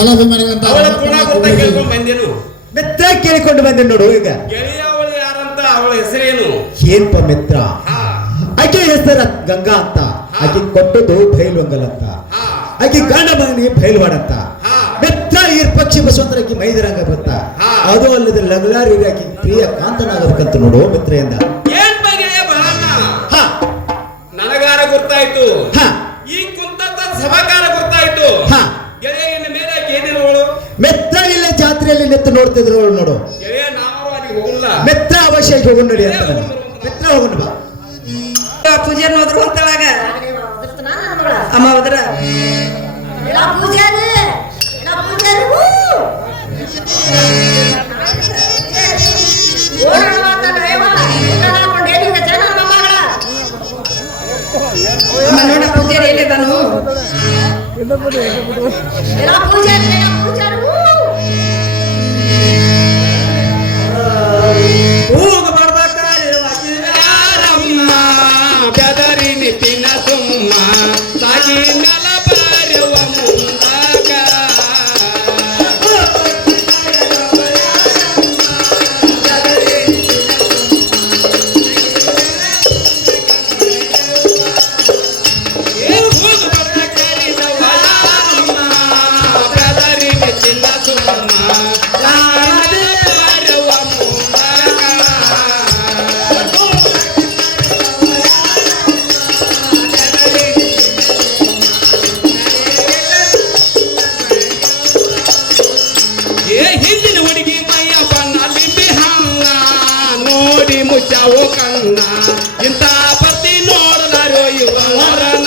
ಕಲಾಭಿಮಾನಿಗಳಂತ ಅವಳ ಗುಣ ಗೊತ್ತ ಕೇಳ್ಕೊಂಡು ಬಂದೇನು ಮಿತ್ರ ಕೇಳಿಕೊಂಡು ಬಂದೆ ನೋಡು ಈಗ. ಗೆಳೆಯ ಅವಳು ಯಾರಂತ ಅವಳ ಹೆಸರೇನು? ಏನ್ಪ ಮಿತ್ರ? ಆಕೆ ಹೆಸರ ಗಂಗಾ ಅಂತ. ಆಕೆ ಕೊಟ್ಟದ್ದು ಭೈಲ್ವಂಗಲ್ ಅಂತ. ಆಕೆ ಗಂಡ ಮಗನಿ ಭೈಲ್ವಾಡ್ ಅಂತ. ಮಿತ್ರ ಈ ಪಕ್ಷಿ ಬಸವಂತರಕ್ಕೆ ಮೈದರಂಗ ಬತ್ತ. ಅದು ಅಲ್ಲದೆ ಲಗ್ಲಾರಿ ಆಕೆ ಪ್ರಿಯ ಕಾಂತನಾಗಬೇಕಂತ ನೋಡು ಮಿತ್ರ ಎಂದ. ಏನ್ ಗೆಳೆಯ ಬಹಳ ನನಗಾರ ಗೊತ್ತಾಯ್ತು, ಈ ಕುಂತ ಸಭಾಕಾರ ಗೊತ್ತಾಯ್ತು. ಗೆಳೆಯ ಇನ್ನು ಮೇಲೆ ಏನಿರೋಳು ಮಿತ್ರ ಇಲ್ಲ ಜಾತ್ರೆಯಲ್ಲಿ ನಿಂತು ನೋಡ್ತಿದ್ರು ನೋಡು. ಗೆಳೆಯ ನಾವು ಅಲ್ಲಿ ಹೋಗಲ್ಲ, ಮಿತ್ರ ಅವಶ್ಯ ಹೋಗೋಣ ನಡಿ ಅಂತ. ಮಿತ್ರ ಹೋಗೋಣ ಬಾ. ಪೂಜಾರಿ ಹೋದ್ರು ಅಂತಳಾಗ ಅಮ್ಮ ಹೋದ್ರ ಪೂಜಾರಿ ನೋಡ ಪೂಜಾರಿ ಎಲ್ಲಿದ್ದಾನು? ಬೆದರಿ ನಿತಿನ ಸುಮ್ಮ ಸಾಗಿ ನೆಲ ಬರುವ ಮುಂದಾಗ ಬೆದರಿ ನಿತಿನ ಸುಮ್ಮ ಹಿಂದಿನ ಹುಡುಗಿ ಮೈಯ ಬಣ್ಣ ಬಿಂಬಿ ಹಂಗ ನೋಡಿ ಮುಚ್ಚಾವು ಕಣ್ಣ ಇಂಥ ಪತಿ ನೋಡಲಾರೋ ಇವರನ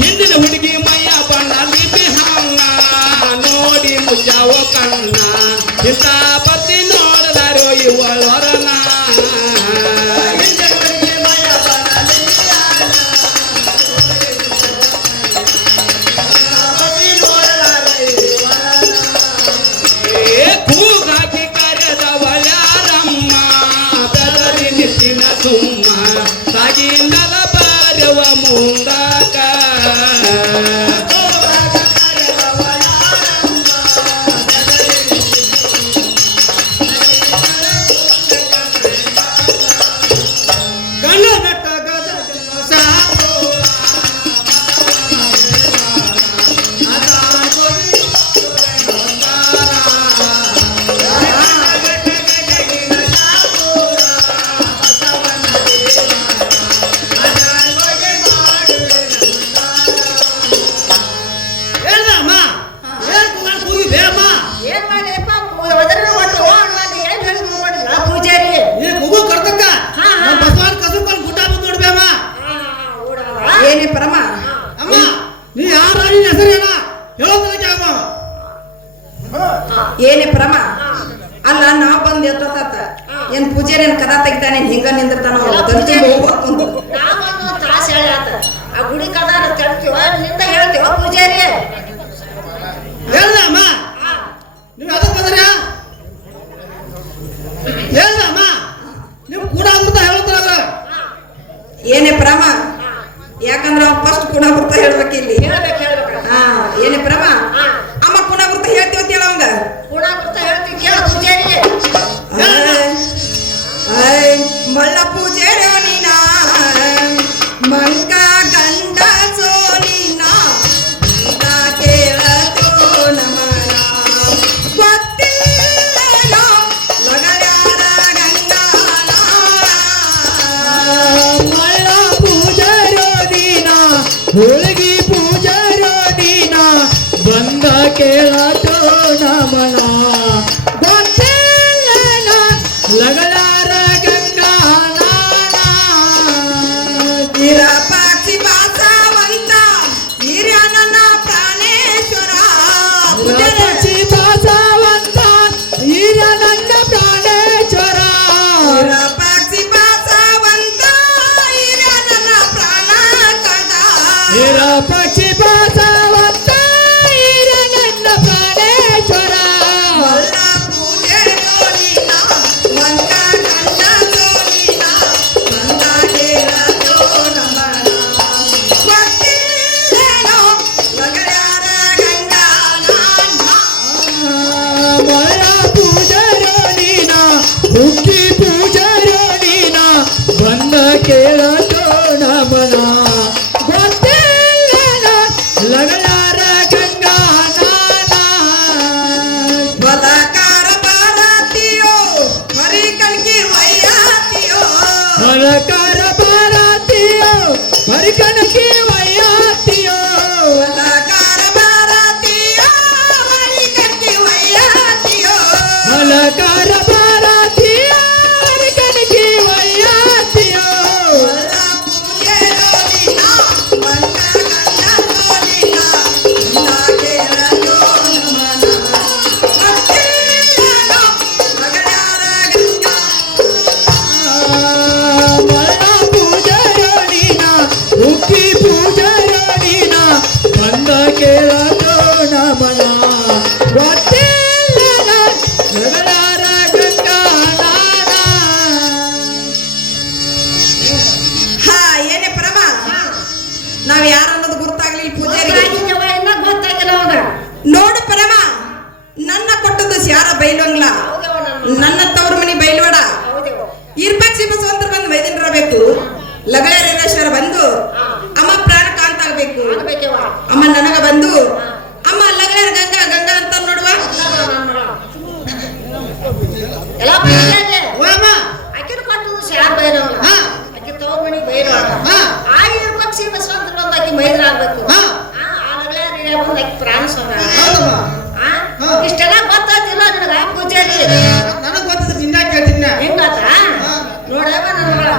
ಹಿಂದಿನ ಹುಡುಗಿ ಮೈಯ ಬಣ್ಣ ಬಿಂಬಿ ಹಂಗ ನೋಡಿ ಮುಚ್ಚಾವು ಕಣ್ಣ ಇಂಥ ಪತಿ ನೋಡಲಾರೋ ಇವರನ ಕೂಗಾಕಿ ಕರೆದವಳ್ಯಾರಮ್ಮ ಬೆದರಿ ನಿತಿನ ಸುಮ್ಮ ಸಾಗಿ ನಲ ಬರುವ ಮುಂದಾಕ ಏನೇ ಪರಮ ಅಮ್ಮ ನೀ ಯಾರ ನಿನ್ನ ಹೆಸರೇನ ಹೇಳೋದಕ್ಕೆ ಅಮ್ಮ. ಏನೇ ಪರಮ ಅಲ್ಲ ನಾ ಬಂದ್ ಎತ್ತತ್ತ ಏನ್ ಪೂಜಾರಿ ಏನ್ ಕದ ತೆಗಿತಾನೆ ಹಿಂಗ ನಿಂದಿರ್ತಾನ ತ್ರಾಸ ಹೇಳತ್ತ ಆ ಗುಡಿ ಕದಾನ ತಡ್ತೀವ ನಿಂದ ಹೇಳ್ತೀವ ಪೂಜಾರಿ ಹೇಳ್ದ ಅಮ್ಮ ನೀವು ಅದಕ್ಕೆ ಬಂದ್ರ ಹೇಳ್ದ ಅಮ್ಮ ನೀವು ಕೂಡ ಅಮೃತ ಹೇಳ್ತಾರ. ಏನೇ ಪರಮ ಯಾಕಂದ್ರ ಅವ್ ಫಸ್ಟ್ ಕುಣಾಮೃತ ಹೇಳ್ಬೇಕು ಇಲ್ಲಿ. ಹಾ ಏನೇ ಪರಮ ಅಮ್ಮ ಕುಣಾಮೃತ ಹೇಳ್ತೀವತ್ತ ಹೇಳವಂಗ ಪೂಜಾರಿ ಮಳ್ಳ ಪೂಜಾರಿ ನೀನ ಮಂಕ ಗಂಡ ಸೋನಿನ ಕೇಳತೋ ನಮನ ಗೊತ್ತಿಲ್ಲ ಲಗಡ್ಯಾರ ಗಂಗಾನ ಮಳ್ಳ ಪೂಜಾರೋ ದಿನ ಹೋಳಿಗೆ ಪೂಜಾರೋ ದಿನ ಬಂದ ಕೇಳತೋ ನಮನ ಗೊತ್ತಿಲ್ಲ ಲಗಲಾರ ಗಂಗಾನ ಗಿರ ಪಾಕ್ಷಿ ಬಾಸವಂತ ಹಿರಿಯ ನನ್ನ ಪ್ರಾಣೇಶ್ವರ ಪಕ್ಷಿ ಬಾಸವಂತ ಹಿರಿಯ ನನ್ನ ಪ್ರಾಣೇಶ್ವರ ಪಾಕ್ಷಿ ಬಾಸವಂತ ಹಿರಿಯ ನನ್ನ ಪ್ರಾಣ ಕದ ಪಕ್ಷಿ ಬಾಸವಂತ ಹಿರಿಯ ನನ್ನ ಪ್ರಾಣೇಶ್ವರ ಮಲಕಾರ ಬಾರಾತಿಯೋ ಮರಿಕಣಕಿ ವಯ್ಯಾತಿಯೋ ಮಲಕಾರ ಬಾರಾತಿಯೋ ಮರಿಕಣಕಿ ವಯ್ಯಾತಿಯೋ ಮಲಕಾರ ಬಾರಾತಿಯೋ ಮರಿಕಣಕಿ ವಯ್ಯಾತಿಯೋ ನಾವ್ ಯಾರ ಅನ್ನೋದು ಗೊತ್ತಾಗ್ಲಿಲ್ಲ ಪೂಜಾರಿ ಇನ್ನ ಗೊತ್ತಾಗಿಲ್ಲ ಅವಾಗ. ನೋಡು ಪರಮ ನನ್ನ ಕೊಟ್ಟದ್ದು ಯಾರ ಬೈಲಂಗ್ಲ ಹೌದವ್ವ ನನ್ನ ನನ್ನ ತವ್ರ ಮನಿ ಬೈಲ್ವಾಡ ಹೌದವ್ವ. ಇರ್ಪಕ್ಷಿ ಬಸವಂತರ ಬಂದು ಮೈದಿನರಬೇಕು ಲಗಳೇಶ್ವರ ಬಂದು ಅಮ್ಮ ಪ್ರಾಣ ಕಾಂತ ಆಗ್ಬೇಕು ಆಗ್ಬೇಕವ್ವ. ಅಮ್ಮ ನನಗ ಬಂದು ಅಮ್ಮ ಲಗಳೇರ್ ಗಂಗಾ ಗಂಗಾ ಅಂತ ನೋಡುವ ಎಲ್ಲ ಪೂಜಾರಿ ವಾಮ ಆಕಿನ ಕೊಟ್ಟದ್ದು ಶಾರ ಬೈರವ್ವ. ಹಾ. ಆಕಿ ತವ್ರ ಮನಿ ಬೈರವ್ವ. ಹಾ. ಆ ಇರ್ಪಕ್ಷಿ ಬಸವಂತರ ಬಂದು ಆಕಿ ಮೈದ್ರ ಆಗ್ಬೇಕು. ಹಾ. ಆ ಲಗ್ನ ಬಂದು ಆಕಿ ಪ್ರಾಣ ಸೋದ. ಹೌದಮ್ಮ ಆ? ಹಾ. ಇಷ್ಟೆಲ್ಲ ಗೊತ್ತಾಯ್ತಿಲ್ಲ ನಿನಗ ಪೂಜಾರಿ ನನಗ್ ಗೊತ್ತಿದ್ರೆ ನಿನ್ನ ಕೇಳ್ತೀನಿ ಹೆಂಗಾತ ಹಾ. ನೋಡವ ನನ್ನ ಮಗಳ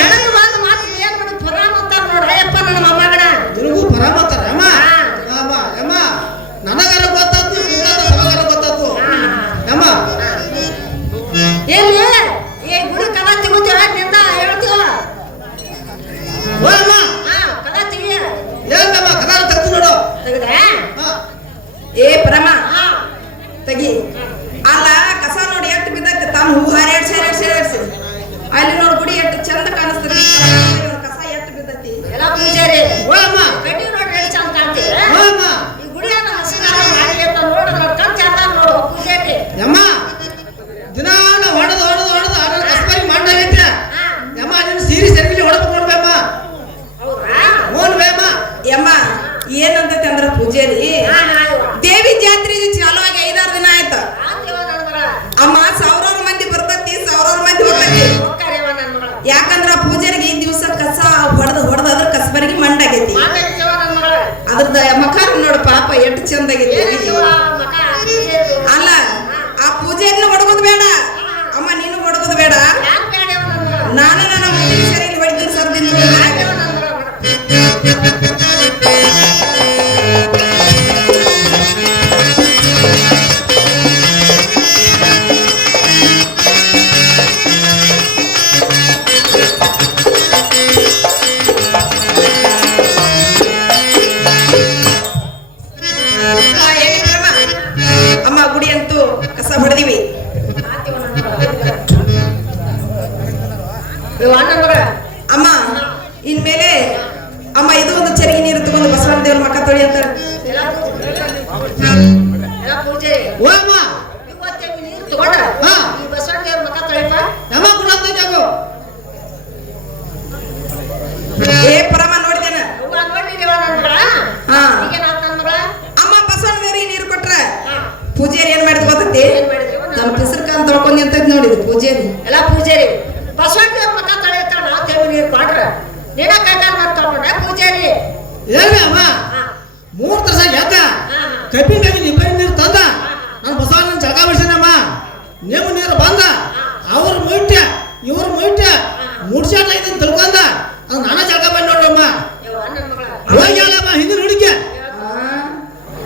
ನನಗೆ ಬಂದು ಮಾತು ಏನ್ ಮಾಡೋದು ಪುರಾಣ ಅಂತಾರ ನೋಡ್ರ ಅಯ್ಯಪ್ಪ ನನ್ನ ಮೊಮ್ಮಗನ ನಿನಗೂ ಪರಾಮತ್ತಾರ ಅಮ್ಮ ಹಾ. ಅಮ್ಮ ಅಮ್ಮ ನನಗಾರ ಗೊತ್ತಾಯ್ತು ಸಭಗಾರ ಗೊತ್ತಾಯ್ತು ಅಮ್ಮ ಎಲ್ಲಿ ಏ ಗುಡಿ ಕದ ತೆಗಿತೀವ ನಿಂದ ಹೇಳ್ತೀವ ಓ ಅಮ್ಮ ಹಾ ಕದ ತೆಗಿಯ ಏನಮ್ಮ ಕದಾರ ತೆಗ್ದು ನೋಡು ತೆಗ್ದ ಹಾ. ಏ ಪರಮ ಹಾ ತೆಗಿ ಅಲ್ಲ ಕಸ ನೋಡಿ ಎಷ್ಟು ಬಿದ್ದೈತೆ ತಾನು ಹೂ ಹಾರಾಡ್ಸಿ ಅಲ್ಲಿ ನೋಡಿ ಗುಡಿ ಎಷ್ಟು ಚಂದ ಕಾಣಿಸ್ತದೆ ಕಸ ಎಷ್ಟು ಬಿದ್ದೈತಿ ಎಲ್ಲ ಪೂಜಾರಿ ಓ ಅಮ್ಮ ಕಡ್ಡಿ ನೋಡಿ ಹೇಳಿ ಚಂದ ಕಾಣ್ತೀವಿ ಓ ಅಮ್ಮ ಈ ಗುಡಿಯನ್ನ ಹಸಿನಾರ ಮಾಡಿ ಅಂತ ನೋಡ ನೋಡ್ಕೊಂಡ್ ಚಂದ ನೋಡು ಪೂಜಾರಿ ಯಮ್ಮ ದಿನಾನ ಹೊಡೆದು ಕಸ್ಬರಿ ಮಾಡಾಗೈತೆ ಯಮ್ಮ ನಿನ್ನ ಸೀರೆ ಸೆರಗಿಲಿ ಹೊಡೆದು ನೋಡ್ಬೇಮ್ಮ ಹೌದಾ ನೋಡ್ಬೇಮ್ಮ ಯಮ್ಮ ಏನಂತೈತೆ ಅಂದ್ರ ಪೂಜಾರಿ ಹಾ ಹಾ ದೇವಿ ಜಾತ್ರೆ ಚಾಲು ಆಗಿ 5-6 ದಿನ ಆಯ್ತು ಆಂತೀವ ನನ್ನ ಮಗಳ ಅಮ್ಮ ಸಾವಿರಾರು ಮಂದಿ ಬರ್ತೈತಿ ಸಾವಿರಾರು ಮಂದಿ ಹೋಗ್ತೈತಿ ಹೋಗ್ತಾರೇವ ನನ್ನ ಮಗಳ ಯಾಕಂದ್ರ ಪೂಜಾರಿಗೆ ಈ ದಿವಸ ಕಸ ಹೊಡೆದು ಅದ್ರ ಕಸಬರಿಗೆ ಮಂಡಾಗೈತಿ ಮಾತಾಡ್ತೀವ ನನ್ನ ಮಗಳ ಅದ್ರದ ಮಕಾರ ನೋಡು ಪಾಪ ಎಷ್ಟು ಚಂದ ಆಗೈತಿ ಏನಂತೀವ ಮಗ ಪೂಜಾರಿ ಅಲ್ಲ ಆ ಪೂಜೆಯನ್ನು ಹೊಡಗೋದು ಬೇಡ ಅಮ್ಮ ನೀನು ಹೊಡಗೋದು ಬೇಡ ಯಾಕೆ ಬೇಡವ ನನ್ನ ಮಗಳ ನಾನು ನನ್ನ ಮುಟ್ಟಿನ ಸರಿಗೆ ಹೊಡಿತೀನಿ ಸರ್ದಿಂದ ಆಂತೀವ ನನ್ನ ಮಗಳ ಅಮ್ಮ ಗುಡಿ ಅಂತೂ ಕಸ ಹೊಡೆದಿವಿ ಆಂತೀವ ನನ್ನ ಮಗಳ ಇವ ನನ್ನ ಮಗಳ ಅಮ್ಮ ಇನ್ಮೇಲೆ ಅಮ್ಮ ಇದು ಒಂದು ಚರಿಗೆ ನೀರು ತಗೊಂಡು ಬಸವಣ್ಣ ದೇವ್ರ ಮಕ್ಕ ತೊಳಿ ಅಂತ ಎಲ್ಲ ಪೂಜಾರಿ ಓ ಅಮ್ಮ ಇವತ್ತೇ ನೀರು ತಗೊಂಡ ಹಾ. ಈ ಬಸವಣ್ಣ ದೇವ್ರ ಮಕ್ಕ ತೊಳಿಪ ಯಮ್ಮ ಗುಣಾತ ಜಾಗೋ ಏ ಪರಮ ನೋಡಿದೇನ ಅವ್ವ ನೋಡಿದೀವ ನನ್ನ ಮಗಳ ಹಾ. ಈಗೇನಾತ ನನ್ನ ಮಗಳ ಅಮ್ಮ ಬಸವಣ್ಣ ದೇವ್ರಿಗೆ ನೀರು ಕೊಟ್ರ ಹಾ. ಪೂಜಾರಿ ಏನ್ ಮಾಡಿದ್ ಗೊತ್ತೈತಿ ಏನ್ ಮಾಡಿದ್ರಿ ತಮ್ಮ ಪಿಸರ್ಕಾನ್ ತೊಳ್ಕೊಂಡ್ ನಿಂತೈತಿ ನೋಡಿದ್ ಪೂಜಾರಿ ಎಲ್ಲ ಪೂಜಾರಿ ಬಸವಣ್ಣ ದೇವ್ರ ಮಕ್ಕ ತೊಳಿತಾಳ ನಾವು ತೆವಿ ನೀರು ಕೊಟ್ರ ನೀನ ಕೈಕಾಲ ಮಾಡಿ ತಗೊಂಡ ಪೂಜಾರಿ ಏನೇ ಅಮ್ಮ ಹಾ. 3 ವರ್ಷ ಯಾಕ ಹಾ. ಕಬ್ಬಿನಾಗಿ ನಿಬ್ಬರಿ ನೀರು ತಂದ ನಾನು ಬಸವಣ್ಣನ ಜಾಗ ಬಿಡ್ಸೇನಮ್ಮ ನೀವು ನೀರು ಬಂದ ಅವ್ರ ಮುಟ್ಟ ಇವ್ರ ಮುಟ್ಟ ಮುಡ್ಸಾಟ ಇದನ್ನ ತಿಳ್ಕೊಂಡ ಅದು ನಾನ ಜಾಗ ಮಾಡಿ ನೋಡಮ್ಮ ಯವ್ವ ನನ್ನ ಮಗಳ ಹೋಗಿ ಹೇಳಮ್ಮ ಹಿಂದಿನ ಹುಡುಗಿ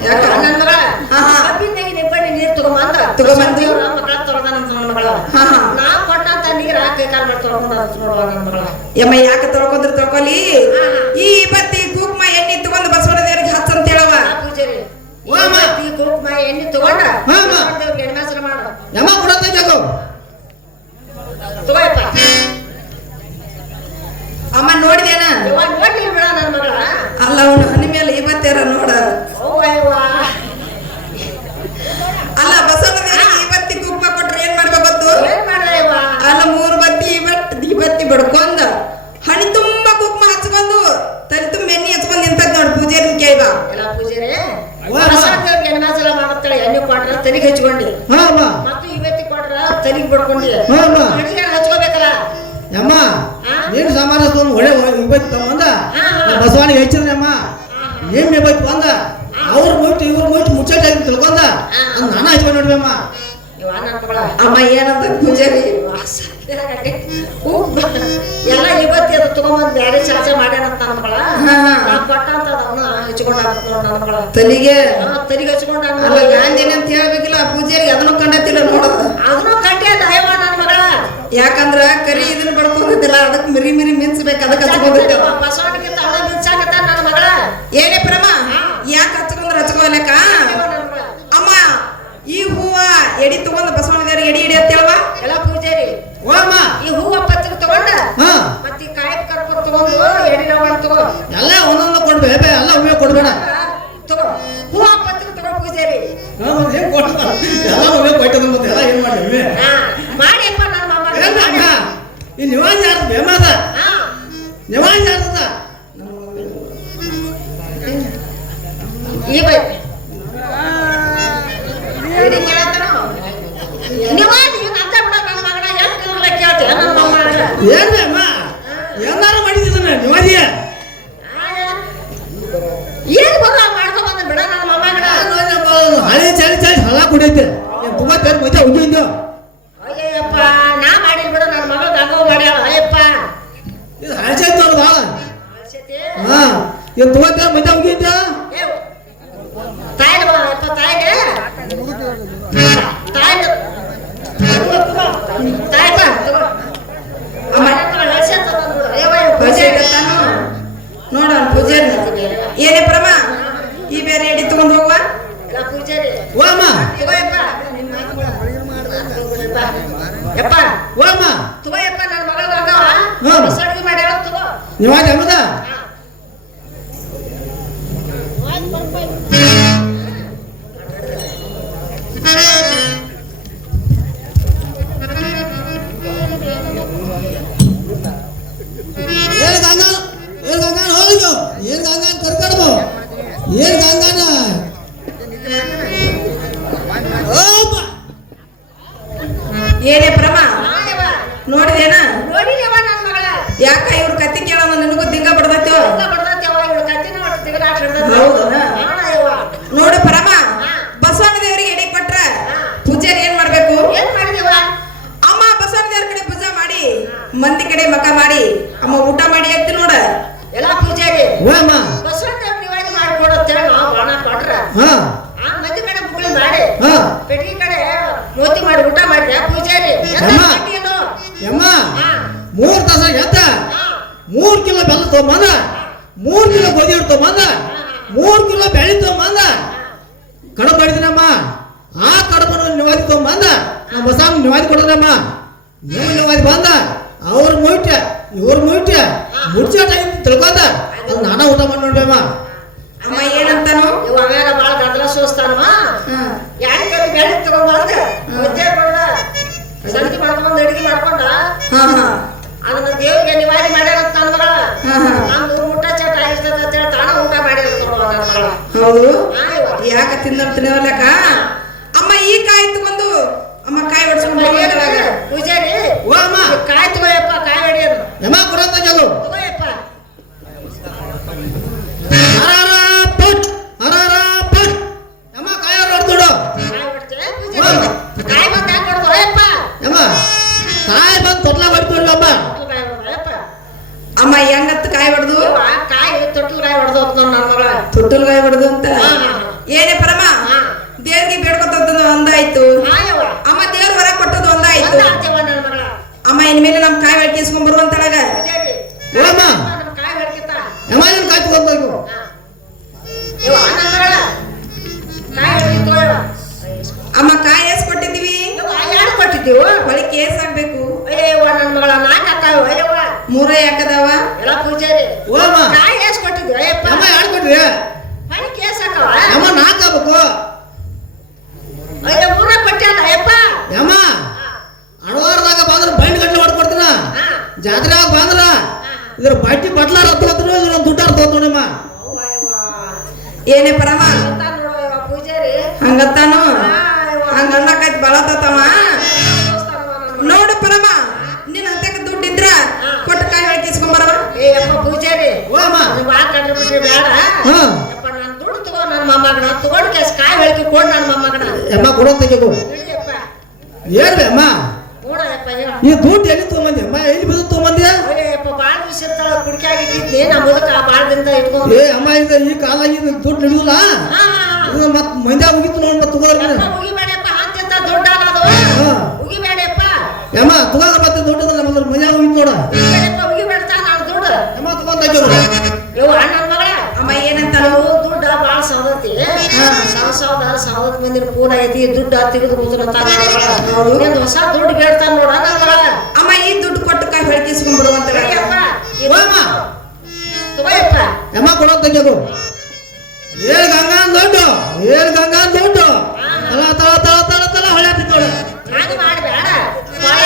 ಯಾಕ ನನ್ನ ಮಗಳ ಹಾ, ಹಾ. ಕಬ್ಬಿನಾಗಿ ನಿಬ್ಬಣ್ಣಿ ನೀರು ತಗೊಂಬಂದ ತಗೊಂಬಂದು? ದೇವ್ರ ಮಕ್ಕಳ ತೊಳ್ದಾನಂತ ನನ್ನ ಮಗಳ ಹಾ, ಹಾ. ನಾ ಕೊಟ್ಟಂತ ನೀರು ಕೈಕಾಲ ಮಾಡಿ ತೊಳ್ಕೊಂಡ ನೋಡುವ ನನ್ನ ಮಗಳ ಯಮ್ಮ ಯಾಕೆ ತೊಳ್ಕೊಂಡ್ರೆ ತೊಳ್ಕೊಲಿ ಹಾ. ಈ ಬತ್ತಿ ಕುಕ್ಮ ಎಣ್ಣೆ ತಗೊಂಡು ಬಸವಣ್ಣ ದೇವ್ರಿಗೆ ಹಚ್ಚಂತ ಹೇಳವ ಆ ಪೂಜಾರಿ ಓ ಅಮ್ಮ. ಈ ಕುಂಕುಮ ಎಣ್ಣೆ ತಗೊಂಡ ಹಾ, ಅಮ್ಮ. ದೇವ್ರಿಗೆ ಎಣ್ಣೆ ಮಾಸಲ ಮಾಡು ಯಮ್ಮ ಗುಣಾತ ಜಾಗೋ ತಗೋಯಪ್ಪ ಅಮ್ಮ ನೋಡಿದೇನ ಇವಾಗ ನೋಡ್ಲಿ ಬಿಡ ನನ್ನ ಮಗಳ ಅಲ್ಲ ಅವನು ಹನಿ ಮೇಲೆ ಇವತ್ತೇರ ನೋಡ ಅವ್ವ ಯವ್ವ ಅಲ್ಲ ಬಸವಣ್ಣ ದೇವ್ರಿಗೆ ಈ ಬತ್ತಿ ಕುಕ್ಮ ಕೊಟ್ರೆ ಏನ್ ಮಾಡ್ಬೇಕು ಗೊತ್ತು ಏನ್ ಮಾಡ್ದೆ ಯವ್ವ ಅಲ್ಲ 3 ಬತ್ತಿ ಈ ಬತ್ತಿ ಬಡ್ಕೊಂಡ ಹಣಿ ತುಂಬಾ ಕುಕ್ಮ ಹಚ್ಕೊಂಡು ತಲೆ ತುಂಬ ಎಣ್ಣೆ ಹಚ್ಕೊಂಡ್ ನಿಂತದ್ ನೋಡ್ ಪೂಜಾರಿನ ಕೇಳ್ಬಾ ಎಲ್ಲ ಪೂಜಾರಿ ಅವ್ವ. ದೇವ್ರಿಗೆ ಎಣ್ಣೆ ಮಾಸಲ ಮಾಡುತ್ತಾಳೆ ಎಣ್ಣೆ ಕೊಟ್ರ ತಲೆಗೆ ಹಚ್ಕೊಂಡಿ ಹಾ ಅಮ್ಮ ಮತ್ತು ಇವತ್ತಿ ಕೊಟ್ರ ತಲೆಗೆ ಬಿಡ್ಕೊಂಡಿ ಹಾ ಅಮ್ಮ ಅಡಿಗೆ ಹಚ್ಕೋಬೇಕಲ್ಲ ಯಮ್ಮ ನೀನು ಸಮಾನ ಒಳ್ಳೆ ಇವತ್ತು ತಮ್ಮಂದ ಬಸವನಿಗೆ ಹೆಚ್ಚಿದ್ರೆ ಅಮ್ಮ ಏನ್ ಇವತ್ತು ಬಂದ ಅವ್ರ ಮುಟ್ಟು ಇವ್ರ ಮುಟ್ಟು ಮುಚ್ಚಾಟ ತಿಳ್ಕೊಂಡ ನಾನು ಹಚ್ಕೊಂಡು ನೋಡ್ಬೇಮ್ಮ ಅಮ್ಮ ಏನಂತ ಪೂಜಾರಿ ಎಲ್ಲ ಇವತ್ತಿ ಅದು ತಗೊಂಬಂದ್ ಬ್ಯಾರೆ ಚಾಚೆ ಮಾಡ್ಯಾನಂತ ನನ್ಗಳ ಕೊಟ್ಟ ಅಂತ ಅವನು ಹಚ್ಕೊಂಡ ತಲಿಗೆ ತಲಿಗೆ ಹಚ್ಕೊಂಡ ಅಲ್ಲ ಗಾಂಧಿನ ಅಂತ ಹೇಳ್ಬೇಕಿಲ್ಲ ಪೂಜಾರಿ ಅದನ್ನು ಕಂಡತಿಲ್ಲ ನೋಡೋದು ಅದನ್ನು ಕಂಡೆ ದಯವ ನನ್ನ ಮಗಳ ಯಾಕಂದ್ರ ಕರಿ ಇದನ್ನ ಬಡ್ಕೊಂಡಿದ್ದಿಲ್ಲ ಅದಕ್ಕೆ ಮಿರಿ ಮಿರಿ ಮಿಂಚ್ಬೇಕು ಅದಕ್ಕೆ ಹಚ್ಕೊಂಡಿದ್ದೆ ಬಸವನಿಗಿಂತ ಅದ ಮಿಂಚಾಕತ್ತ ನನ್ನ ಮಗಳ ಏನೇ ಪ್ರಮ ಯಾಕೆ ಹಚ್ಕೊಂಡ್ರ ಹಚ್ಕೋಲಕ್ಕ ಅಮ್ಮ ಈ ಹೂವ ಎಡಿ ತಗೊಂಡ್ ಬಸವಣ್ಣ ದೇವ್ರಿಗೆ ಎಡಿ ಎಡಿ ಅಂತ ಹೇಳುವ ಎಲ್ಲ ಪೂಜಾರಿ ಓಮ್ಮ ಈ ಹೂವ ಪತ್ರಿಕೆ ತಗೊಂಡ ಹಾ ಮತ್ತೆ ಈ ಕಾಯಿ ಕರ್ಕೊಂಡು ತಗೊಂಡು ಎಡಿ ರವಣ ತಗೋ ಎಲ್ಲ ಒಂದೊಂದು ಕೊಡ್ಬೇ ಎಲ್ಲ ಒಮ್ಮೆ ಕೊಡ್ಬೇಡ ತಗೋ ಹೂವ ಪತ್ರಿಕೆ ತಗೋ ಪೂಜಾರಿ ಏನ್ ಕೊಡ್ತ ಎಲ್ಲ ಒಮ್ಮೆ ಕೊಯ್ತದ ಮತ್ತೆ ಎಲ್ಲ ಏನ್ ಮಾಡಿ ಮಾಡಿಯಪ್ಪ ನನ್ನ ಮಾಮ ಈ ನಿವಾಜ ಯಾರ್ದು ಬೇಮಾದ ನಿವಾಜ ಯಾರ್ದ ಈ ಬೈ ಎಡಿ ಕೇಳತ್ತಾನ ನಿವಾಜ ಅಂತ ಬಿಡ ನನ್ನ ಮಗನ ಎಷ್ಟು ಕೇಳ್ತೆ ನನ್ನ ಮಾಮ ಏನ್ ಬೇಮ್ಮ ಏನಾರು ಮಾಡಿದ್ದೀನಿ ನಿವಾಜಿಯ ಏನ್ ಬರ ಮಾಡ್ಕೊ ಬಂದ ಬಿಡ ನನ್ನ ಮಾಮಗಡ ಹಳೆ ಚಳಿ ಚಳಿ ಹಳ ಕುಡಿಯುತ್ತೆ ತುಂಬಾ ತೇರ್ ಮೈತಾ ಉಂಡಿದ್ದು ಅಯ್ಯಪ್ಪ ನಾ ಮಾಡಿಲ್ ಬಿಡ ನನ್ನ ಮಗ ಗಂಗೋ ಮಾಡ್ಯಾಳ ಅಯ್ಯಪ್ಪ ಇದು ಹಳೆ ಚಳಿ ತೋರು ಭಾಳ ಹಾ ಇದು ತುಂಬಾ ತೇರ್ ಮೈತಾ ಉಂಡಿದ್ದ ತಾಯಿನ ಅಪ್ಪ ತಾಯಿಗೆ ತಾಯಿನ ತಾಯಿಪ್ಪ ನೋಡ ಪೂಜಾರಿ ಏನೇ ಪ್ರಮ ಈ ಬೇರೆ ಎಡಿ ತಗೊಂಡ್ ಹೋಗುವ ಪೂಜಾರಿ ಓಮ್ಮ ಯಪ್ಪ ಓಮ್ಮ ತುಯಪ್ಪ ನನ್ನ ಮಗಳ ಗಂಗವ ಸಡ್ಗಿ ಮಾಡ್ಯಾಳ ತಗೋ ನಿವಾಜ ಅಮ್ಮದ ಏನ್ ಗಂಗಾನ ಏನೇ ಪ್ರಮ ನೋಡಿದೇನ ನೋಡಿದೇವ ನನ್ನ ಮಗಳ ಯಾಕ ಇವ್ರ ಕತ್ತಿ ಕೇಳೋಣ ನಿನಗೂ ದಿಂಗ ಬಡ್ದೈತೋ ನೋಡು ಪ್ರಮ ಬಸವಣ್ಣ ದೇವರಿಗೆ ಎಡಿ ಕೊಟ್ರ ಪೂಜಾರಿ ಏನ್ ಮಾಡ್ಬೇಕು ಏನ್ ಮಾಡಿದೀವ ಅಮ್ಮ ಬಸವಣ್ಣ ದೇವ್ರ ಕಡೆ ಪೂಜಾ ಮಾಡಿ ಮಂದಿ ಕಡೆ ಮಕ ಮಾಡಿ ಅಮ್ಮ ಊಟ ಮಾಡಿ ಎತ್ತಿ ನೋಡ ಎಲ್ಲ ಪೂಜಾರಿ ಓಮ್ಮ ಬಸವಣ್ಣ ನಿವಾಜ ಮಾಡ್ಕೊಡತ್ತೇಳಿ ನಾವು ಬಾಣ ಕೊಟ್ರ ಹಾ ಆ ಮಂದಿ ಕಡೆ ಮುಗುಳಿ ಮಾಡಿ ಹಾ ಪೆಟ್ಟಿ ಕಡೆ ಮೋತಿ ಮಾಡಿ ಊಟ ಮಾಡಿದ್ರೆ ಪೂಜಾರಿ ಅಮ್ಮ. ಯಮ್ಮ 3 ತಾಸ ಎದ್ದ 3 ಕಿಲೋ ಬೆಲ್ಲ ತಗೊಂಬಂದ 3 ಕಿಲೋ ಗೋಧಿ ಹಿಟ್ಟು ತಗೊಂಬಂದ 3 ಕಿಲೋ ಬೆಳೆ ತಗೊಂಬಂದ ಕಡುಬು ಮಾಡಿದಿನಮ್ಮ ಆ ಕಡುಬನ್ನು ನಿವಾದಿ ತಗೊಂಬಂದ ನಮ್ಮ ಬಸಾಮ್ ನಿವಾದಿ ಕೊಡದಮ್ಮ ನೀವು ನಿವಾದಿ ಬಂದ ಅವ್ರ ಮುಟ್ಟ ಇವ್ರ ಮುಟ್ಟ ಮುಡ್ಚಾಟ ತಿಳ್ಕೊಂಡ ಅದು ನಾನಾ ಊಟ ಮಾಡಿ ನೋಡ್ಬೇಮ್ಮ ಅಮ್ಮ ಏನಂತಾನು ಇವ ಆಮೇಲೆ ಬಾಳ ಗದ್ದಲ ಸೋಸ್ತಾನವ ಯಾರ ಕೈ ಬೆಳೆ ತಗೊಂಡ್ಬಂದ ಮುದ್ದೆ ಕೊಡ ಸಂತಿ ಮಾಡ್ಕೊಂಡ್ ಅಡಿಗೆ ಮಾಡ್ಕೊಂಡ ಹಾ ಹಾ ಅದನ್ನ ದೇವ್ರಿಗೆ ನಿವಾದಿ ಮಾಡ್ಯಾರಂತ ನನ್ನ ಮಗಳ ಹಾ, ಹಾ. ನಮ್ದು ಊಟ ಚಟ ಇರ್ತದ ಅಂತ ಹೇಳಿ ತಾನ ಊಟ ಮಾಡ್ಯಾರ ನನ್ನ ಮಗಳ ಹೌದು ಹಾ, ಇವ. ಯಾಕ ತಿನ್ನೋರ್ತಿನವಲ್ಲಕ ಅಮ್ಮ ಈ ಕಾಯಿ ತಗೊಂಡು ಅಮ್ಮ ಕಾಯಿ ಹೊಡ್ಸ್ಕೊಂಡು ಹೋಗೋದ್ರಾಗ ಪೂಜಾರಿ ಓ ಅಮ್ಮ ಕಾಯಿ ತಗೋಯಪ್ಪ ಕಾಯಿ ಹೊಡಿಯೋದು ಯಮ್ಮ ಕೊಡಂತ ಕೆಲವು ತಗೋಯಪ್ಪ ಯಮ್ಮ ಕಾಯ ನೋಡ್ತೋಡು ಕಾಯಿ ಹೊಡ್ತೇವೆ ಪೂಜಾರಿ ಕಾಯಿ ಬಂದ ಯಾಕೆ ಹೊಡ್ದು ಅಯ್ಯಪ್ಪ ಯಮ್ಮ ಕಾಯಿ ಬಂದು ತೊಟ್ಲ ಹೊಡ್ಕೊಡ್ಲಮ್ಮ ಕಾಯಿ ಹೊಡ್ದು ಅಯ್ಯಪ್ಪ ಅಮ್ಮ ಹೆಂಗತ್ತು ಕಾಯಿ ಹೊಡೆದು ಇವ ಕಾಯಿ ತೊಟ್ಟಲು ಕಾಯಿ ಹೊಡ್ದು ಹೋಗ್ತಾನ ನನ್ನ ಮಗಳ ತೊಟ್ಟಲ್ ಕಾಯಿ ಹೊಡೆದು ಅಂತ ಹಾ, ಹಾ, ಹಾ. ಏನೇ ಪರಮ ಹಾ. ದೇವ್ರಿಗೆ ಬೇಡ್ಕೊತದ್ದು ಒಂದಾಯ್ತು ಹಾಯವ್ವ ಅಮ್ಮ ದೇವ್ರ ಹೊರ ಕೊಟ್ಟದ್ದು ಒಂದಾಯ್ತು ಒಂದಾಗ್ತೇವ ನನ್ನ ಮಗಳ ಅಮ್ಮ ಇನ್ಮೇಲೆ ನಮ್ ಕಾಯಿ ಹೊಡ್ಕಿಸ್ಕೊಂಡ್ ಬರುವಂತಳಗ ಪೂಜಾರಿ ಓಮ್ಮ ನಮ್ಮ ಕಾಯಿ ಹೊಡ್ಕಿತ್ತ ಯಮ್ಮ ನಿನ್ ಕಾಯಿ ತಗೊಂಡ್ಬೇಕು ಇವ ನನ್ನ ಮಗಳ ಕಾಯಿ ಹೊಡ್ಕಿತ್ತು ಇವ ಅಮ್ಮ ಕಾಯಿ ಎಸ್ ಕೊಟ್ಟಿದ್ದೀವಿ ಇವ ಯಾರು ಕೊಟ್ಟಿದ್ದೀವು ಹೊಳಿ ಕೇಸ್ ಆಗ್ಬೇಕು ಅಯ್ಯವ್ವ ನನ್ನ ಮಗಳ ನಾಲ್ಕು ಹಾಕಾವ ಅಯ್ಯವ್ವ 3 ಯಾಕದವ ಎಲ್ಲ ಪೂಜಾರಿ ಓಮ್ಮ ಕಾಯಿ ಎಸ್ ಕೊಟ್ಟಿದ್ವಿ ಅಯ್ಯಪ್ಪ ಯಮ್ಮ ಯಾರು ಕೊಟ್ರಿ ಹೊಳಿ ಕೇಸ್ ಹಾಕವ ಯಮ್ಮ 4 ಆಗ್ಬೇಕು ಅಯ್ಯ 3 ಕೊಟ್ಟಾನ ಅಯ್ಯಪ್ಪ ಯಮ್ಮ ಅಣವಾರದಾಗ ಬಂದ್ರೆ ಬೈಂಡ್ ಗಂಟೆ ಹೊಡ್ಕೊಡ್ತೀನ ಜಾತ್ರೆ ಆಗ ಬಂದ್ರ ಇದ್ರ ಬಟ್ಟಿ ಬಟ್ಲಾರ ಹತ್ತೋದ್ರು ಇದ್ರ ದುಡ್ಡಾರ ತೋತೋಣಮ್ಮ ಏನೇ ಪರಮ ಅಂತ ನೋಡು ಇವ ಪೂಜಾರಿ ಹಂಗತ್ತಾನು ಹಂಗ ಅನ್ನಕಾಯ್ತು ಬಳತವ ನೋಡು ಪರಮ ನಿನ್ ಹತ್ತಕ ದುಡ್ಡಿದ್ರ ಹಾ. ಯಪ್ಪ ನಾನು ದುಡ್ಡು ತಗೋ ನನ್ನ ಮೊಮ್ಮಗನ ತಗೊಂಡು ಕೇಸ್ ಕಾಯಿ ಬೆಳಕಿ ಕೊಡ್ ನನ್ನ ಮೊಮ್ಮಗನ ಅಮ್ಮ ಕೊಡೋ ತೆಗೆದು ಇಡಿಯಪ್ಪ ಹೇಳ್ರಿ ಅಮ್ಮ ನೋಡಪ್ಪ ಹೇಳ ಈ ದುಡ್ಡು ಎಲ್ಲಿ ತೊಗೊಂಬಂದಿ ಅಮ್ಮ ಎಲ್ಲಿ ಬಿದ್ದು ತೊಗೊಂಬಂದಿ ಅಯ್ಯಪ್ಪ ಬಾಳ ದಿವಸ ಇರ್ತಾಳ ಕುಡಿಕಾಗಿ ಇಟ್ಟಿದ್ನಿ ನಾ ಮುದಕ ಬಾಳ ದಿನದ ಇಟ್ಕೊಂಡು ಏ ಅಮ್ಮ ಇದು ಈ ಕಾಲಾಗಿ ದುಡ್ಡು ನಡೆಯುಲ್ಲ ಇದು ಮತ್ ಮಂದ್ಯಾಗ ಮುಗಿತು ನೋಡಿ ಮತ್ತೆ ತಗೋರಿ ಉಗಿಬೇಡಪ್ಪ ಅಂತಿಂತ ದುಡ್ಡು ಅನ್ನೋದು ಉಗಿಬೇಡಪ್ಪ ಅಮ್ಮ ತಗೋದ ಮತ್ತೆ ದುಡ್ಡು ನಮ್ಮ ಮಂದ್ಯಾಗ ಮುಗಿತು ನೋಡ ಉಗಿಬೇಡಪ್ಪ ಉಗಿಬೇಡ್ತಾ ನಾನು ದುಡ್ಡು ಅಮ್ಮ ತಗೊಂಡ್ ತೆಗೆದು ಇವ್ ಅಣ್ಣನ ಮಗಳ ಅಮ್ಮ ಏನಂತಾಳ ನಾವು ದುಡ್ಡ ಬಾಳ ಸವದತಿ ಸಾವಿರ ಮಂದಿ ಕೂಡ ಐತಿ ದುಡ್ಡ ತೆಗೆದು ಕೂತ್ರಂತ ಹೊಸ ದುಡ್ಡು ಕೇಳ್ತಾನ ನೋಡ ನನ್ನ ಅಮ್ಮ ಈ ದುಡ್ಡು ಕೊಟ್ಟು ಕಾಯಿ ಬೆಳಕಿಸ್ಕೊಂಡ್ ಬಿಡುವಂತ ತಗೋಯಪ್ಪ ಅಮ್ಮ ಕೊಡೋ ತೆಗೆದು ಏನ್ ಗಂಗಾನ್ ದುಡ್ಡು ಏನ್ ಗಂಗಾನ್ ದುಡ್ಡು ತಳ ತಳ ತಳ ತಳ ತಳ ಹೊಳೆ ನೋಡ ಹಾಗೆ ಮಾಡ್ಬೇಡ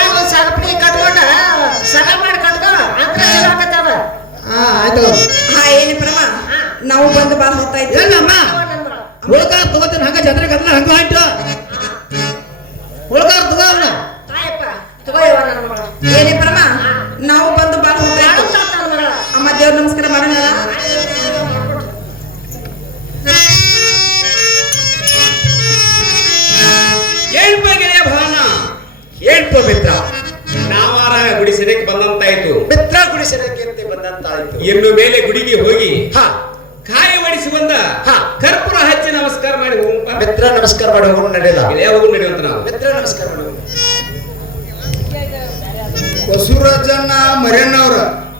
ಒಂದು ಸರಪಣಿ ಕಟ್ಕೊಂಡ ಸರ ಮಾಡಿ ಕಟ್ಕೊ ಅಂತ ಚಲೋ ಆಕತ್ತದ ಆಯ್ತು ಹಾ ಏನೇ ಪ್ರಮ ನಾವು ಬಂದು ಬಾಳ ಹೊತ್ತಾಯ್ತು ಏನಮ್ಮ ಉಳ್ಕಾರ ತಗೋತೀನಿ ಹಂಗ ಜಾತ್ರೆಗೆ ಅದನ್ನ ಹಂಗ ಆಯ್ತು ಉಳ್ಕಾರ ತಗೋ ಅವನ ತಾಯಪ್ಪ ತಗೋಯವ ನನ್ನ ಮಗಳ ಏನೇ ಪ್ರಮ ನಾವು ಬಂದು ಬಾಳ ಹೊತ್ತಾಯ್ತು ನನ್ನ ಮಗಳ ಅಮ್ಮ ದೇವ್ರ ನಮಸ್ಕಾರ ಮಾಡೋಣ ಏನ್ಪ ಗೆಳೆಯ ಭಾವನ ಏನ್ಪ ಮಿತ್ರ ನಾವಾರ ಗುಡಿ ಸೆರೆಗೆ ಬಂದಂತಾಯ್ತು ಮಿತ್ರ ಗುಡಿಸಲಿಕ್ಕೆ ಬಂದಂತಾಯ್ತು. ಇನ್ನು ಮೇಲೆ ಗುಡಿಗೆ ಹೋಗಿ ಹಾ ಕಾಯಿ ಒಡಿಸಿ ಬಂದ ಹಾ. ಕರ್ಪೂರ ಹಚ್ಚಿ ನಮಸ್ಕಾರ ಮಾಡಿ ಹೋಗಪ್ಪ ಮಿತ್ರ ನಮಸ್ಕಾರ ಮಾಡಿ ಹೋಗೋಣ ನಡೆಯಲ್ಲ. ಗೆಳೆಯ ಹೋಗು ನಡೆಯುವಂತ ನಾವು ಮಿತ್ರ ನಮಸ್ಕಾರ ಮಾಡಿ ಹೋಗೋಣ. ಬಸವರಾಜಣ್ಣ ಮರ್ಯಣ್ಣವ್ರ